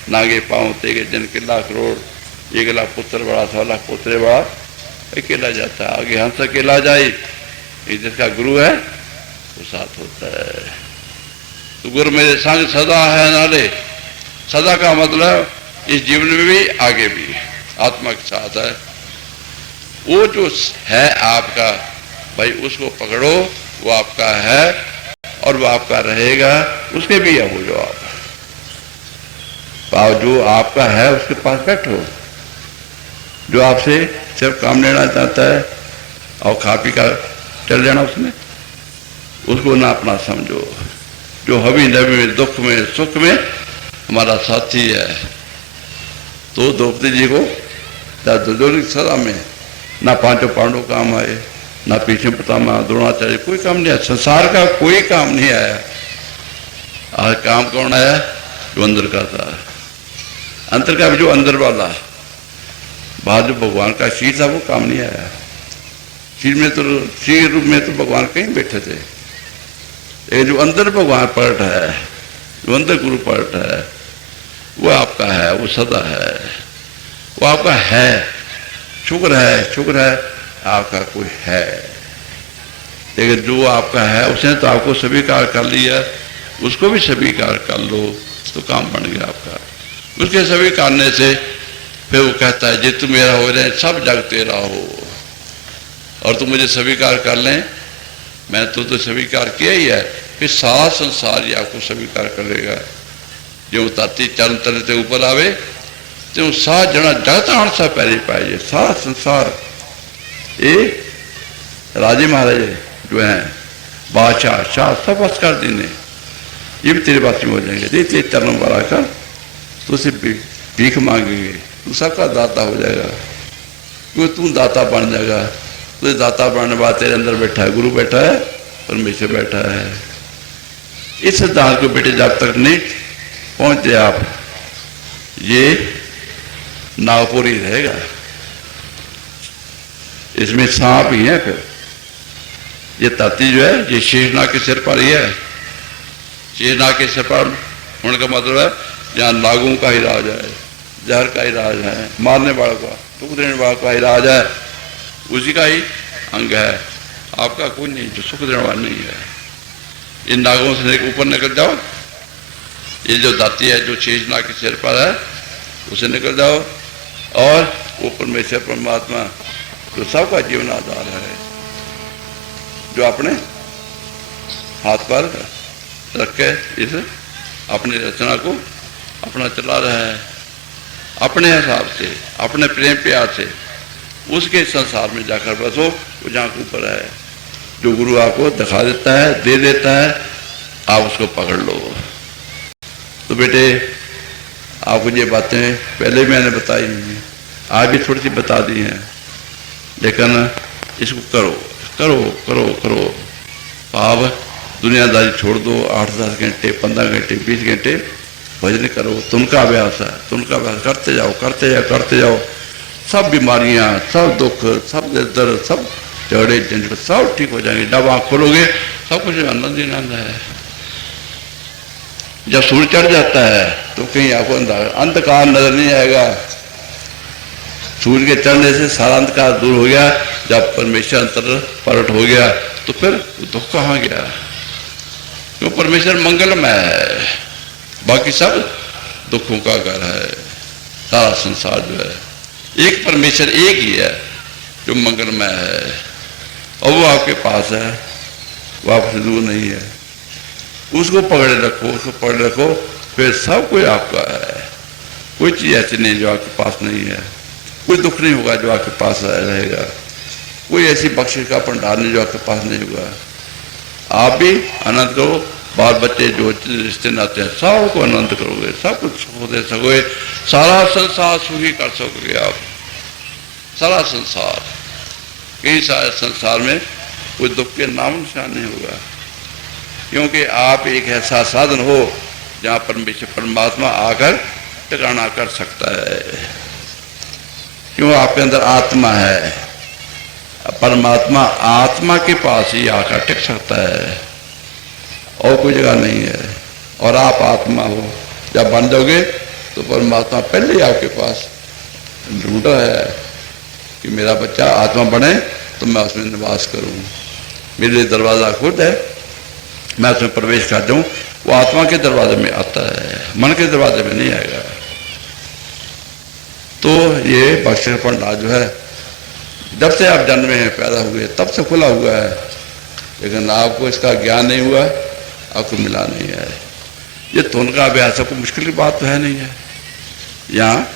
नागे पाँव तेगे जन के लाख करोड़, 1 लाख पुत्र बड़ा 100 लाख पुत्र बड़ा, अकेला जाता है। आगे हंस अकेला जाए, जिसका गुरु है वो साथ होता है। तो गुरु मेरे संग सदा है नाले, सदा का मतलब इस जीवन में भी आगे भी आत्मा के साथ है। वो जो है आपका भाई उसको पकड़ो, वो आपका है और वो आपका रहेगा, उसके भी हो जो आप पाओ। जो आपका है उसके पास बैठो। जो आपसे सिर्फ काम लेना चाहता है और खा पी कर चल जाना उसमें, उसको ना अपना समझो। जो हवी नबी में दुख में सुख में हमारा साथी है। तो द्रौपदी जी को दुर्योधन की सदा में ना 5 पांडव काम आए, ना पीछे पितामह द्रोणाचार्य, कोई काम नहीं आया। संसार का कोई काम नहीं आया। आज काम कौन आया? जो अंदर का था, अंतर का भी जो अंदर वाला बाहर जो भगवान का शीर था वो काम नहीं आया। शीर में तो शीर रूप में तो भगवान कहीं बैठे थे। ये जो अंदर भगवान पलट है, जो अंदर गुरु पलट है, वो आपका है, वो सदा है, वो आपका है। शुक्र है आपका कोई है। लेकिन जो आपका है उसने तो आपको स्वीकार कर लिया, उसको भी स्वीकार कर लो तो काम बन गया आपका। उसके स्वीकारने से फिर वो कहता है जे तू मेरा हो रहे सब जग तेरा हो और तू मुझे स्वीकार कर लें, मैं तो स्वीकार किया ही है। फिर सारा संसार ही आपको स्वीकार करेगा। जो ताती चरण तने ते ऊपर आवे तो सा जना जगत आण सा पैरी पाए। सारा संसार ये राजे महाराजे जो हैं बादशाह शाह सब बस कर देने, ये भी तेरे बात में हो जाएंगे। तेरे चरण वाला कर तो उसे भीख मांगेंगे, तू सबका दाता हो जाएगा। क्यों तू दाता बन जाएगा। तो दाता बनने बाद तेरे अंदर बैठा है गुरु, बैठा है परमेश्वर बैठा है। इस सिद्धांत को बेटे जब तक नहीं पहुंचते आप, ये नागपुर ही रहेगा। इसमें सांप ही है। फिर ये ताती जो है ये शेषनाग के सिर पर ही है। शेषनाग के सिर पर होने का मतलब है जहाँ नागों का ही राज है, जहर का ही राज है, मारने वालों का दुख देने वालों का ही राज है, उसी का ही अंग है। आपका कोई नहीं जो सुख देने वाला नहीं है। इन नागों से ऊपर निकल जाओ। ये जो दाती है जो शेषनाग के सिर पर है उसे निकल जाओ और वो परमेश्वर परमात्मा जो सबका जीवन आधार है, जो अपने हाथ पर रख के इस अपनी रचना को अपना चला रहा है अपने हिसाब से, अपने प्रेम प्यार से। उसके संसार में जाकर बसो, वो जहाँ के ऊपर है। जो गुरु आपको दिखा देता है, दे देता है, आप उसको पकड़ लो। तो बेटे आपको ये बातें पहले मैंने बताई हैं, आज भी थोड़ी सी बता दी हैं, लेकिन इसको करो करो करो करो। आप दुनियादारी छोड़ दो। 8-10 घंटे 15 घंटे 20 घंटे भजन करो। तुमका अभ्यास है, तुमका अभ्यास करते जाओ करते जाओ करते जाओ। सब बीमारियां, सब दुख, सब दर्द, सब झगड़े झंझट सब ठीक हो जाएंगे। जब आँख खोलोगे सब कुछ आनंद ही आनंद है। जब सूर्य चढ़ जाता है तो कहीं आपको अंधकार नजर नहीं आएगा। सूर्य के चढ़ने से सारा अंधकार दूर हो गया, जब परमेश्वर अंतर प्रकट हो गया तो फिर दुख कहाँ गया? क्यों? परमेश्वर मंगलमय है, बाकी सब दुखों का घर है। सारा संसार जो है एक परमेश्वर एक ही है जो मंगलमय है, और वो आपके पास है, वो आपसे दूर नहीं है। उसको पकड़े रखो, उसको पकड़े रखो, फिर सब कोई आपका है। कोई चीज़ ऐसी नहीं जो आपके पास नहीं है, कोई दुख नहीं होगा जो आपके पास रहेगा, कोई ऐसी बख्शिश का भंडार नहीं जो आपके पास नहीं होगा। आप भी आनंद करो, बाल बच्चे जो रिश्ते नाते हैं सबको आनंद करोगे, सब कुछ सुख दे सकोगे, सारा संसार सुखी कर सकोगे आप। सारा संसार, कहीं सारे संसार में कोई दुख के नाम निशान नहीं होगा, क्योंकि आप एक ऐसा साधन हो जहाँ परमेश्वर परमात्मा आकर ठिकाना कर सकता है। क्यों? आपके अंदर आत्मा है, परमात्मा आत्मा के पास ही आकर टिक सकता है, और कोई जगह नहीं है। और आप आत्मा हो, जब बन जाओगे तो परमात्मा पहले ही आपके पास ढूंढा है कि मेरा बच्चा आत्मा बने तो मैं उसमें निवास करूं, मेरे लिए दरवाज़ा खुद है, मैं उसमें प्रवेश कर जाऊं। वो आत्मा के दरवाजे में आता है, मन के दरवाजे में नहीं आएगा। तो ये बख्शिश भंडार जो है जब से आप जन्मे हैं, पैदा हुए, तब से खुला हुआ है, लेकिन आपको इसका ज्ञान नहीं हुआ, आपको मिला नहीं है। ये धुन का अभ्यास आपको मुश्किल की बात तो है नहीं है। यहाँ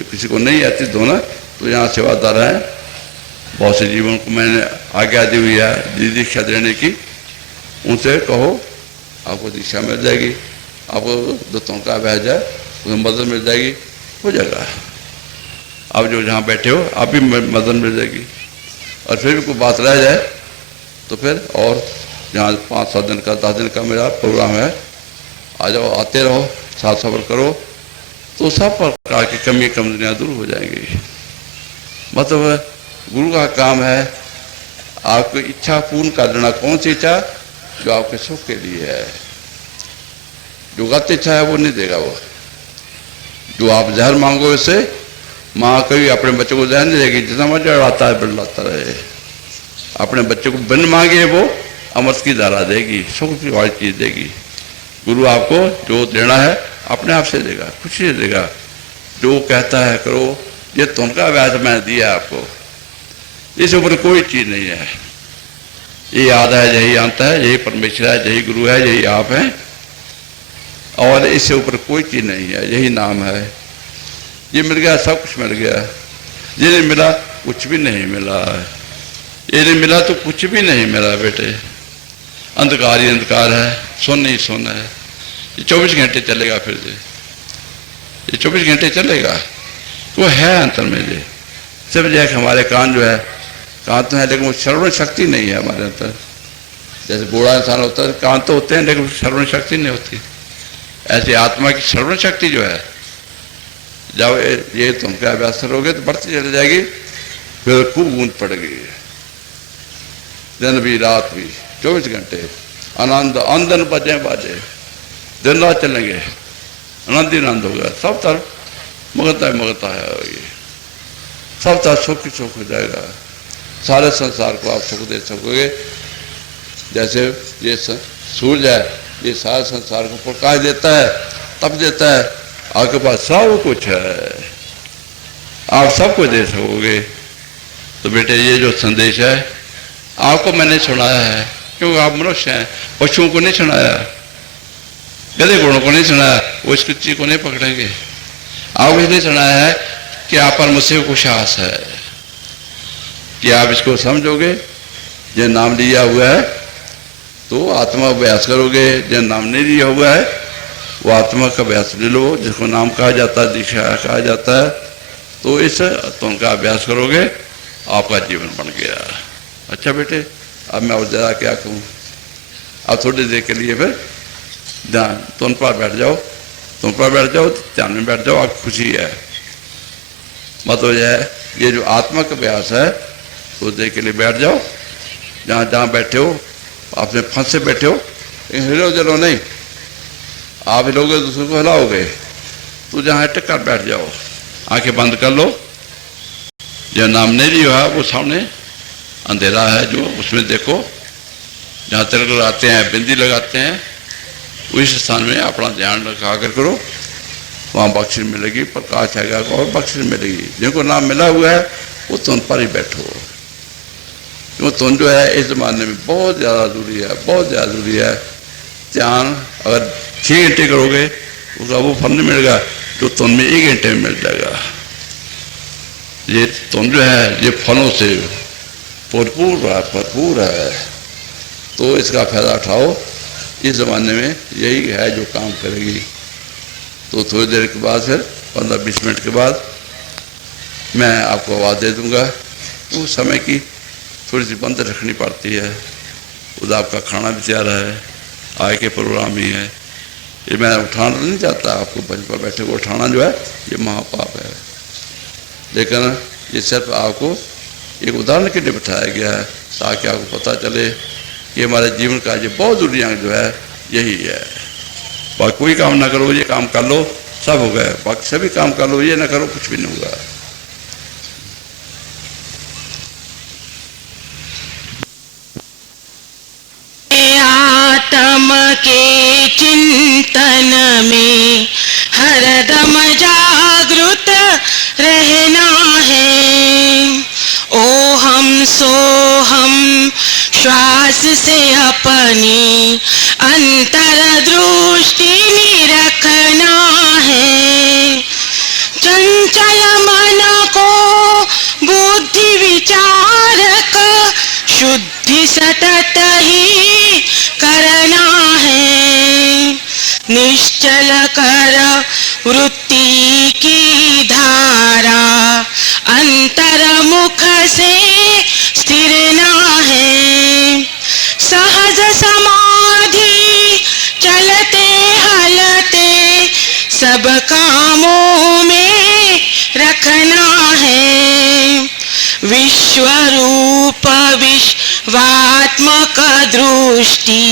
किसी को नहीं आती धुन तो यहाँ सेवादार हैं, बहुत से जीवन को मैंने आज्ञा दी हुई है दीक्षा देने की, उनसे कहो आपको दीक्षा मिल जाएगी, आपको जो धुन का अभ्यास है उसमें मदद मिल जाएगी, हो जाएगा। आप जो जहाँ बैठे हो आप भी मदद मिल जाएगी। और फिर भी कोई बात रह जाए तो फिर और जहाँ 5-7 दिन का 10 दिन का मेरा प्रोग्राम है, आ जाओ, आते रहो, साथ सफर करो, तो सब प्रकार की कमी कमजोरियाँ दूर हो जाएंगी। मतलब गुरु का काम है आपकी इच्छा पूर्ण कर देना। कौन सी इच्छा? जो आपके सुख के लिए है। जो गलत इच्छा है वो नहीं देगा। वो जो आप जहर मांगो इससे, माँ कभी अपने बच्चे को जहर नहीं देगी, जितना मजा आता है बिल्लाता रहे। अपने बच्चे को बिन मांगे वो अमृत की धारा देगी, सुख की वाली चीज देगी। गुरु आपको जो देना है अपने आप से देगा, खुशी से देगा। जो कहता है करो, ये तो उनका अभ्यास मैंने दिया आपको, इससे ऊपर कोई चीज नहीं है। ये याद है, यही अंत है, यही परमेश्वर है, यही गुरु है, यही आप हैं, और इससे ऊपर कोई चीज नहीं है। यही नाम है। ये मिल गया, सब कुछ मिल गया। ये नहीं मिला, कुछ भी नहीं मिला। ये नहीं मिला तो कुछ भी नहीं मिला बेटे। अंधकार ही अंधकार है, सुन ही सुन है। ये 24 घंटे चलेगा, फिर ये 24 घंटे चलेगा। वो है अंतर में ये सब जो है। हमारे कान जो है, कान तो है लेकिन वो श्रवण शक्ति नहीं है हमारे अंदर। जैसे बूढ़ा इंसान होता है, कान तो होते हैं लेकिन श्रवण शक्ति नहीं होती। ऐसी आत्मा की श्रवण शक्ति जो है, जब ये तुम क्या अभ्यास करोगे तो बढ़ती चली जाएगी। फिर खूब गूंज पड़ेगी, दिन भी रात भी 24 घंटे आनंद आंदन बजे बाजे, दिन रात चलेंगे, आनंद ही आनंद होगा। सब तरफ मगता है, ये सब तरफ सुख ही सुख हो जाएगा। सारे संसार को आप सुख दे सकोगे। जैसे ये सूरज है, ये सारे संसार को प्रकाश देता है, तप देता है। आपके पास सब कुछ है, आप सबको दे सकोगे। तो बेटे ये जो संदेश है आपको मैंने सुनाया है, क्योंकि आप मनुष्य हैं। पशुओं को नहीं सुनाया, गधे घोड़ों को नहीं सुनाया, वो इस चीज को नहीं पकड़ेंगे। आपको इसलिए सुनाया है कि आप पर मुझसे कुछ आस है कि आप इसको समझोगे। जो नाम लिया हुआ है तो आत्मा अभ्यास करोगे, जो नाम नहीं लिया हुआ है वो आत्मा का अभ्यास ले लो, जिसको नाम कहा जाता है, दीक्षा कहा जाता है। तो इस तुम का अभ्यास करोगे, आपका जीवन बन गया। अच्छा बेटे, अब मैं और ज़रा क्या कहूँ। अब थोड़ी देर के लिए फिर ध्यान तुम पर बैठ जाओ, तुम पर बैठ जाओ, ध्यान में बैठ जाओ। आपकी खुशी है, मतलब यह है ये जो आत्मा का अभ्यास है, थोड़ी देर के लिए बैठ जाओ। जहाँ जहाँ बैठे हो, आपने फंसे बैठे हो, हिलो जलो नहीं। आप हिलोगे दूसरे को हिलाओगे, तो जहाँ टिक कर बैठ जाओ, आंखें बंद कर लो। जो नाम नहीं लिया वो सामने अंधेरा है, जो उसमें देखो जहाँ तिलक लगाते हैं, बिंदी लगाते हैं, उस स्थान में अपना ध्यान रखा कर करो, वहाँ बख्शिश मिलेगी, प्रकाश आएगा और बख्शिश मिलेगी। जिनको नाम मिला हुआ है वो तुम पर ही बैठो, क्यों तुम जो है इस ज़माने में बहुत ज़्यादा ज़रूरी है, बहुत ज़्यादा ज़रूरी है। ध्यान अगर 6 घंटे करोगे उसका वो फल नहीं मिलेगा जो तुम में 1 घंटे में मिल जाएगा। ये तुम जो है ये फलों से भरपूर है, तो इसका फायदा उठाओ। इस ज़माने में यही है जो काम करेगी। तो थोड़ी देर के बाद फिर 15-20 मिनट के बाद मैं आपको आवाज़ दे दूंगा। तो समय की थोड़ी सी बंद रखनी पड़ती है। खुद आपका खाना भी तैयार है, आय के प्रोग्राम ही है। ये मैं उठाना नहीं चाहता, आपको बच पर बैठे को उठाना जो है ये महापाप है, लेकिन ये सिर्फ आपको एक उदाहरण के लिए बिठाया गया है ताकि आपको पता चले कि हमारे जीवन का ये बहुत ज़रूरी अंग जो है यही है। बाकी कोई काम ना करो, ये काम कर लो सब हो गए, बाकी सभी काम कर लो, ये ना करो कुछ भी नहीं होगा। आत्म के चिंतन में हरदम जागृत रहना है। ओ हम सो हम श्वास से अपनी अंतर दृष्टि निरखना है। चंचल मन को बुद्धि विचारक शुद्धि सतत ही करना है। निश्चल कर वृत्ति की धारा अंतर्मुख से स्थिर ना है। सहज समाधि चलते हलते सब कामों में रखना है। विश्वरूप विश्वात्मक दृष्टि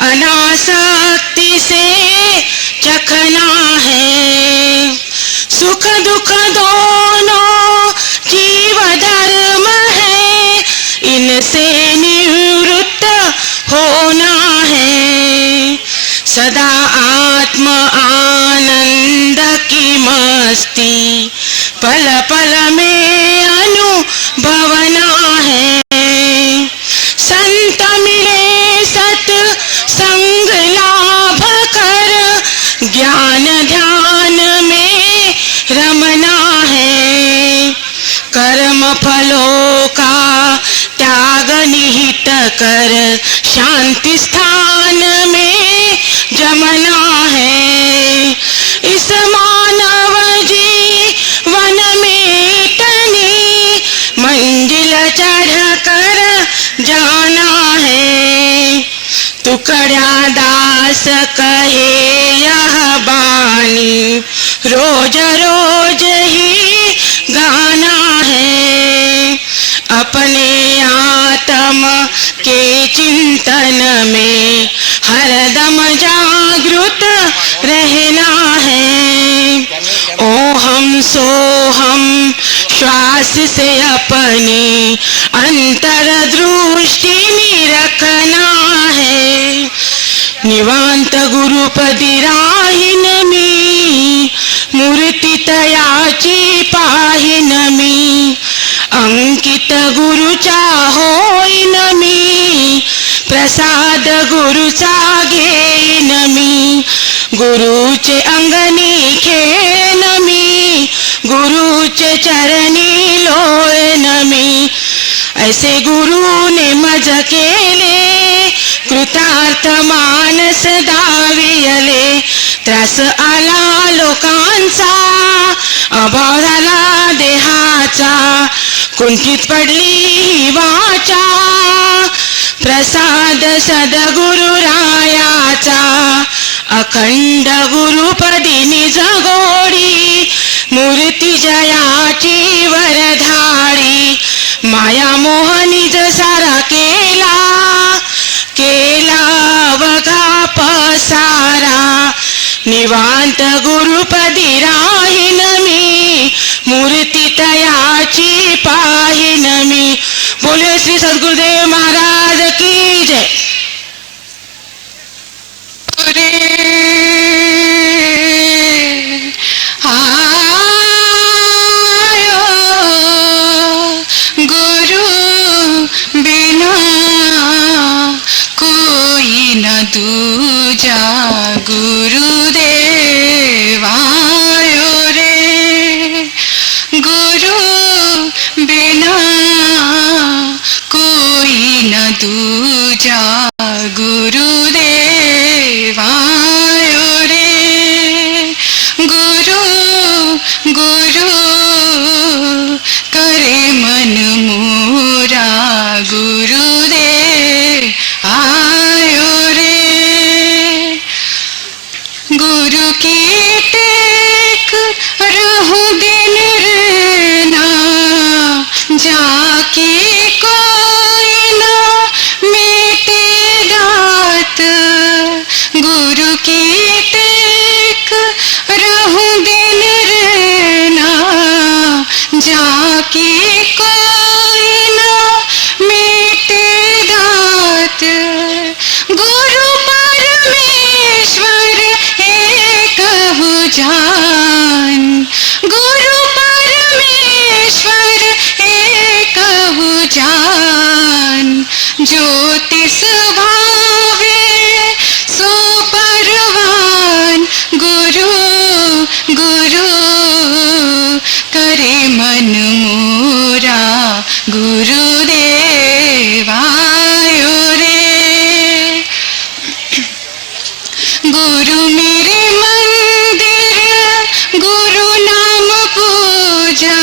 अनासक्ति से चखना है। सुख दुख दोनों जीव धर्म है, इनसे निवृत्त होना है। सदा आत्म आनंद की मस्ती पल पल में अनुभवना है। संत मिले सत संग लाभ कर ज्ञान ध्यान में रमना है। कर्म फलों का त्याग निहित कर शांति स्थान में जमना है। इस मानव जीवन में तनी मंजिल चढ़ कर जाना है। टुकड़ा दास कहे यह बानी रोज रोज ही गाना है। अपने आत्म के चिंतन में हरदम जागृत रहना है। ओ हम सो हम श्वास से अपनी अंतर दृष्टि निरखना है। निवांत गुरुपदी राहिनमी मूर्ति तयाची पाहिनमी। अंकित गुरु चाहोइनमी प्रसाद गुरु सागेनमी। गुरुचे अंगनी खेनमी गुरुचे चरणी लोळनमी। ऐसे गुरु ने मज केले कृतार्थ मानस दावियले। त्रास आला लोकांचा अभाव झाला देहाचा कुंठित पडली वाचा। प्रसाद सद्गुरु रायाचा अखंड गुरुपदी निज गोडी। मूर्ती जयाची वरधाडी माया मोहनी सारा केला केला वघा पसारा। निवांत गुरुपदी राहिनमी मूर्ती तयाची पाहिन मी. बोले श्री सद्गुरुदेव महाराज की जय. गुरु बिना कोई न दूजा. गुरुदेव आयो रे. गुरु बिना कोई न दूजा. गुरुदेव आयो रे. गुरु गुरु करे मन मोरा. गुरुदेव आयो रे. गुरु की टेक रहूं दिन रहना. जाके कोई ना मेटे दात. गुरु की टेक रहूं दिन रहना. जाके कोई ना मेटे दात. गुरु परमेश्वर एक हो जान. गुरु परमेश्वर एक हो जान. ज्योतिष भावे सो परवान. गुरु गुरु करे मन मोरा. गुरुदेव आयो रे. गुरु मेरे मंदिर गुरु नाम पूजा.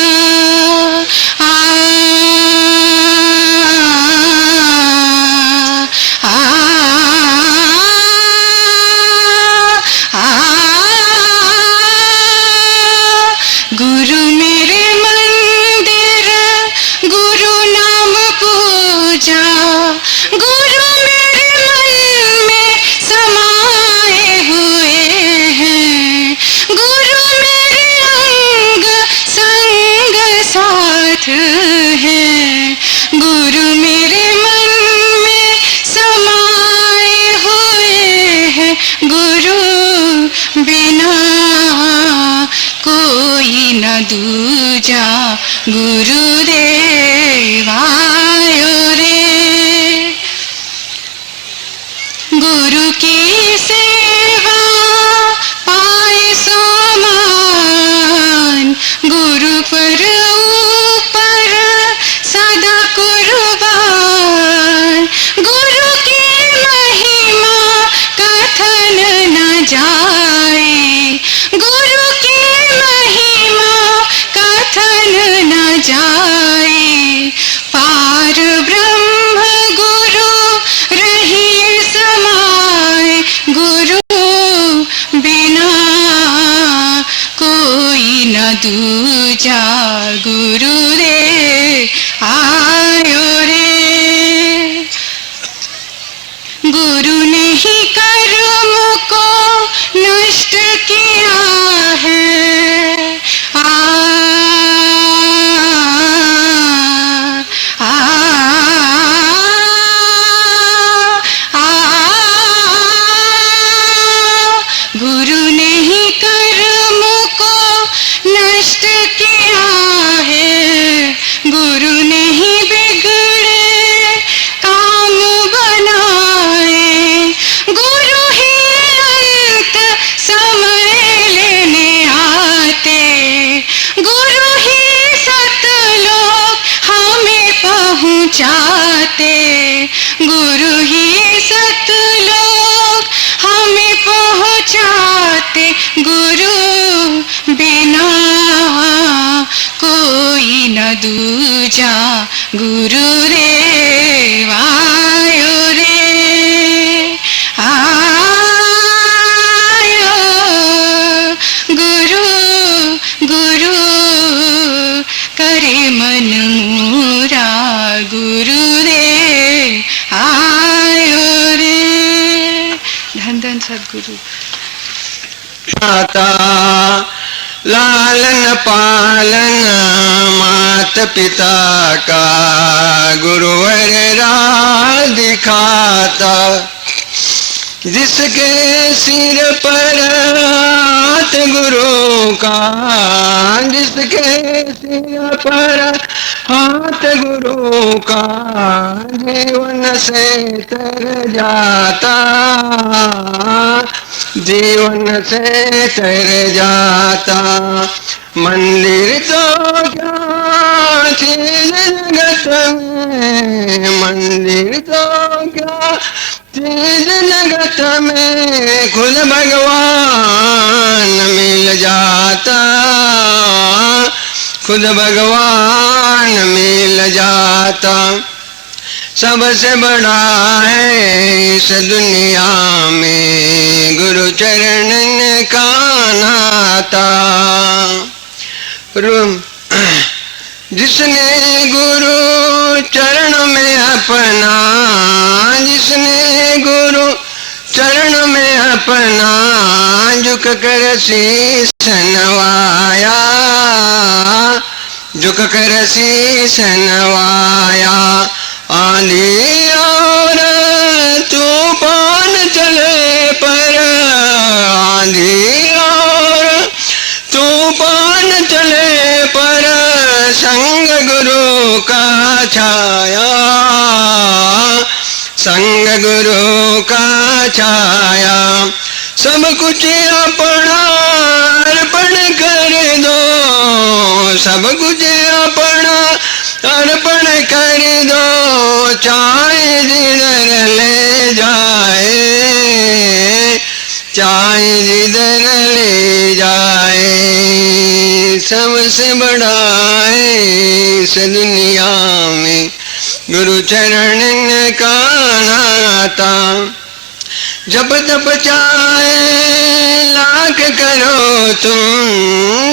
गुरु मेरे मंदिर गुरु नाम पूजा. गुरु मेरे मन में समाए हुए हैं. गुरु मेरे अंग संग साथ है. गुरु मेरे मन में समाए हुए हैं. गुरु बिना कोई न दूजा. गुरुदेव आयो रे. गुरु की सेवा पाए सो मान. गुरु पर ऊपर सदा कुर्बान. गुरु की महिमा कथन न जाए. गुरु की महिमा कथन न जाए. पार ब्रह्म गुरु रहिए समाए. गुरु बिना कोई न दूजा. गुरुदेव आयो रे. गुरु ने ही कर्म को नष्ट किया है. गुरु ने ही कर्म को नष्ट किया है. गुरु ने ही बिगड़े काम बनाए. गुरु ही अंत समय लेने आते. गुरु ही सतलोक हमें पहुँचाते. गुरु ही सतलोक हमें पहुँचाते. गुरु बिना कोई न दूजा. गुरुदेव आयो रे. आयो गुरु गुरु करे मन मोरा. गुरुदेव आयो रे. धन धन सद्गुरु. माता लालन पालन मात पिता का गुरुवर राह दिखाता। जिसके सिर पर हाथ गुरु का, जिसके सिर पर हाथ गुरु का, जीवन से तर जाता, जीवन से तर जाता। मंदिर तो क्या चीज जगत में, मंदिर तो क्या चीज जगत में, खुद भगवान मिल जाता, खुद भगवान मिल जाता। सबसे बड़ा है इस दुनिया में गुरु चरण का नाता। जिसने गुरु चरण में अपना, जिसने गुरु चरण में अपना झुक कर शीश नवाया, झुक कर शीश नवाया। आंधी और तूफान चले पर, आंधी और तूफान चले पर, संग गुरु का छाया, संग गुरु का छाया। सब कुछ अपना अर्पण कर दो, सब कुछ अपना अर्पण कर दो, चाहे जिधर ले जाए, चाहे जिधर ले जाए। सबसे बड़ा है इस दुनिया में गुरु चरण का नाता। जब तप चाहे लाख करो तुम,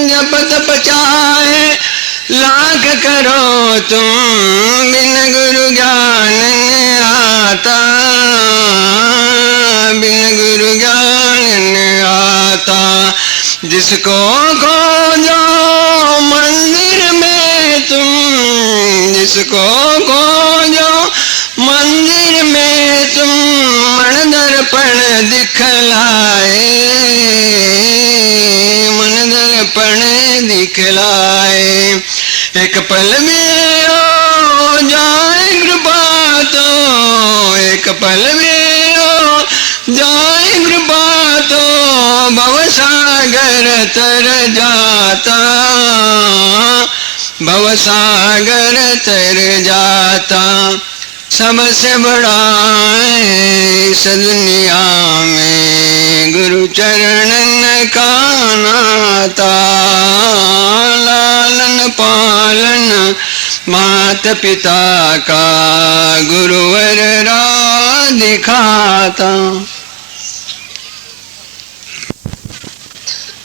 जब तप चाहे लाख करो तुम, बिन गुरु ज्ञान न आता, बिन गुरु ज्ञान न आता। जिसको खोजो मंदिर में तुम, जिसको खोजो मंदिर में तुम, मन दर्पण दिखलाए, मन दर्पण दिखलाए। एक पल में हो जाए कृपा तो, एक पल में हो जाए कृपा तो, भवसागर तर जाता, भवसागर तर जाता। सबसे बड़ा है इस दुनिया में गुरु चरण का नाता। लालन पालन मात पिता का गुरुवर राह दिखाता।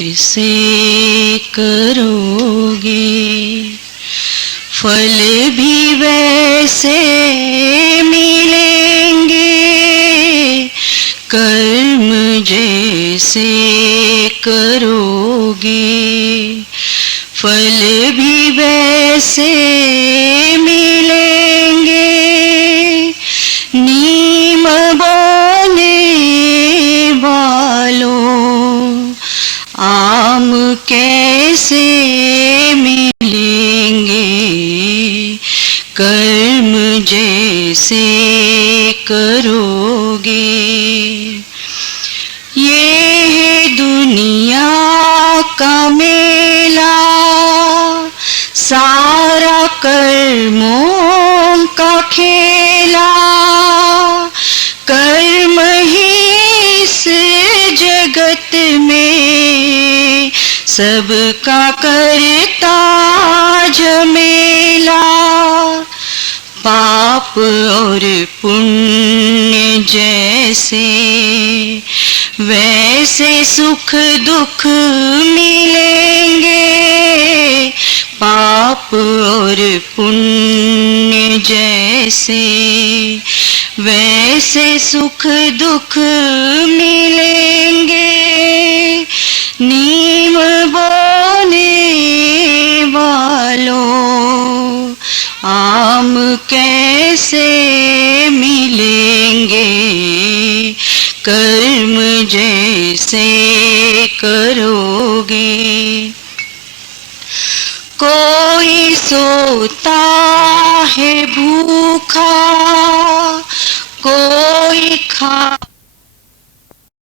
इसे करोगे फल भी वैसे मिलेंगे, कर्म जैसे करोगे फल भी वैसे मिलेंगे। नीम बोने वालों आम कैसे मिलेंगे, कर्म जैसे करोगे। ये है दुनिया का मेला, सारा कर्मों का खेला। कर्म ही इस जगत में सबका करता झमेला। पाप और पुण्य जैसे वैसे सुख दुख मिलेंगे। पाप और पुण्य जैसे वैसे सुख दुख मिलेंगे। नीम बोने कैसे मिलेंगे, कर्म जैसे करोगे। कोई सोता है भूखा, कोई खा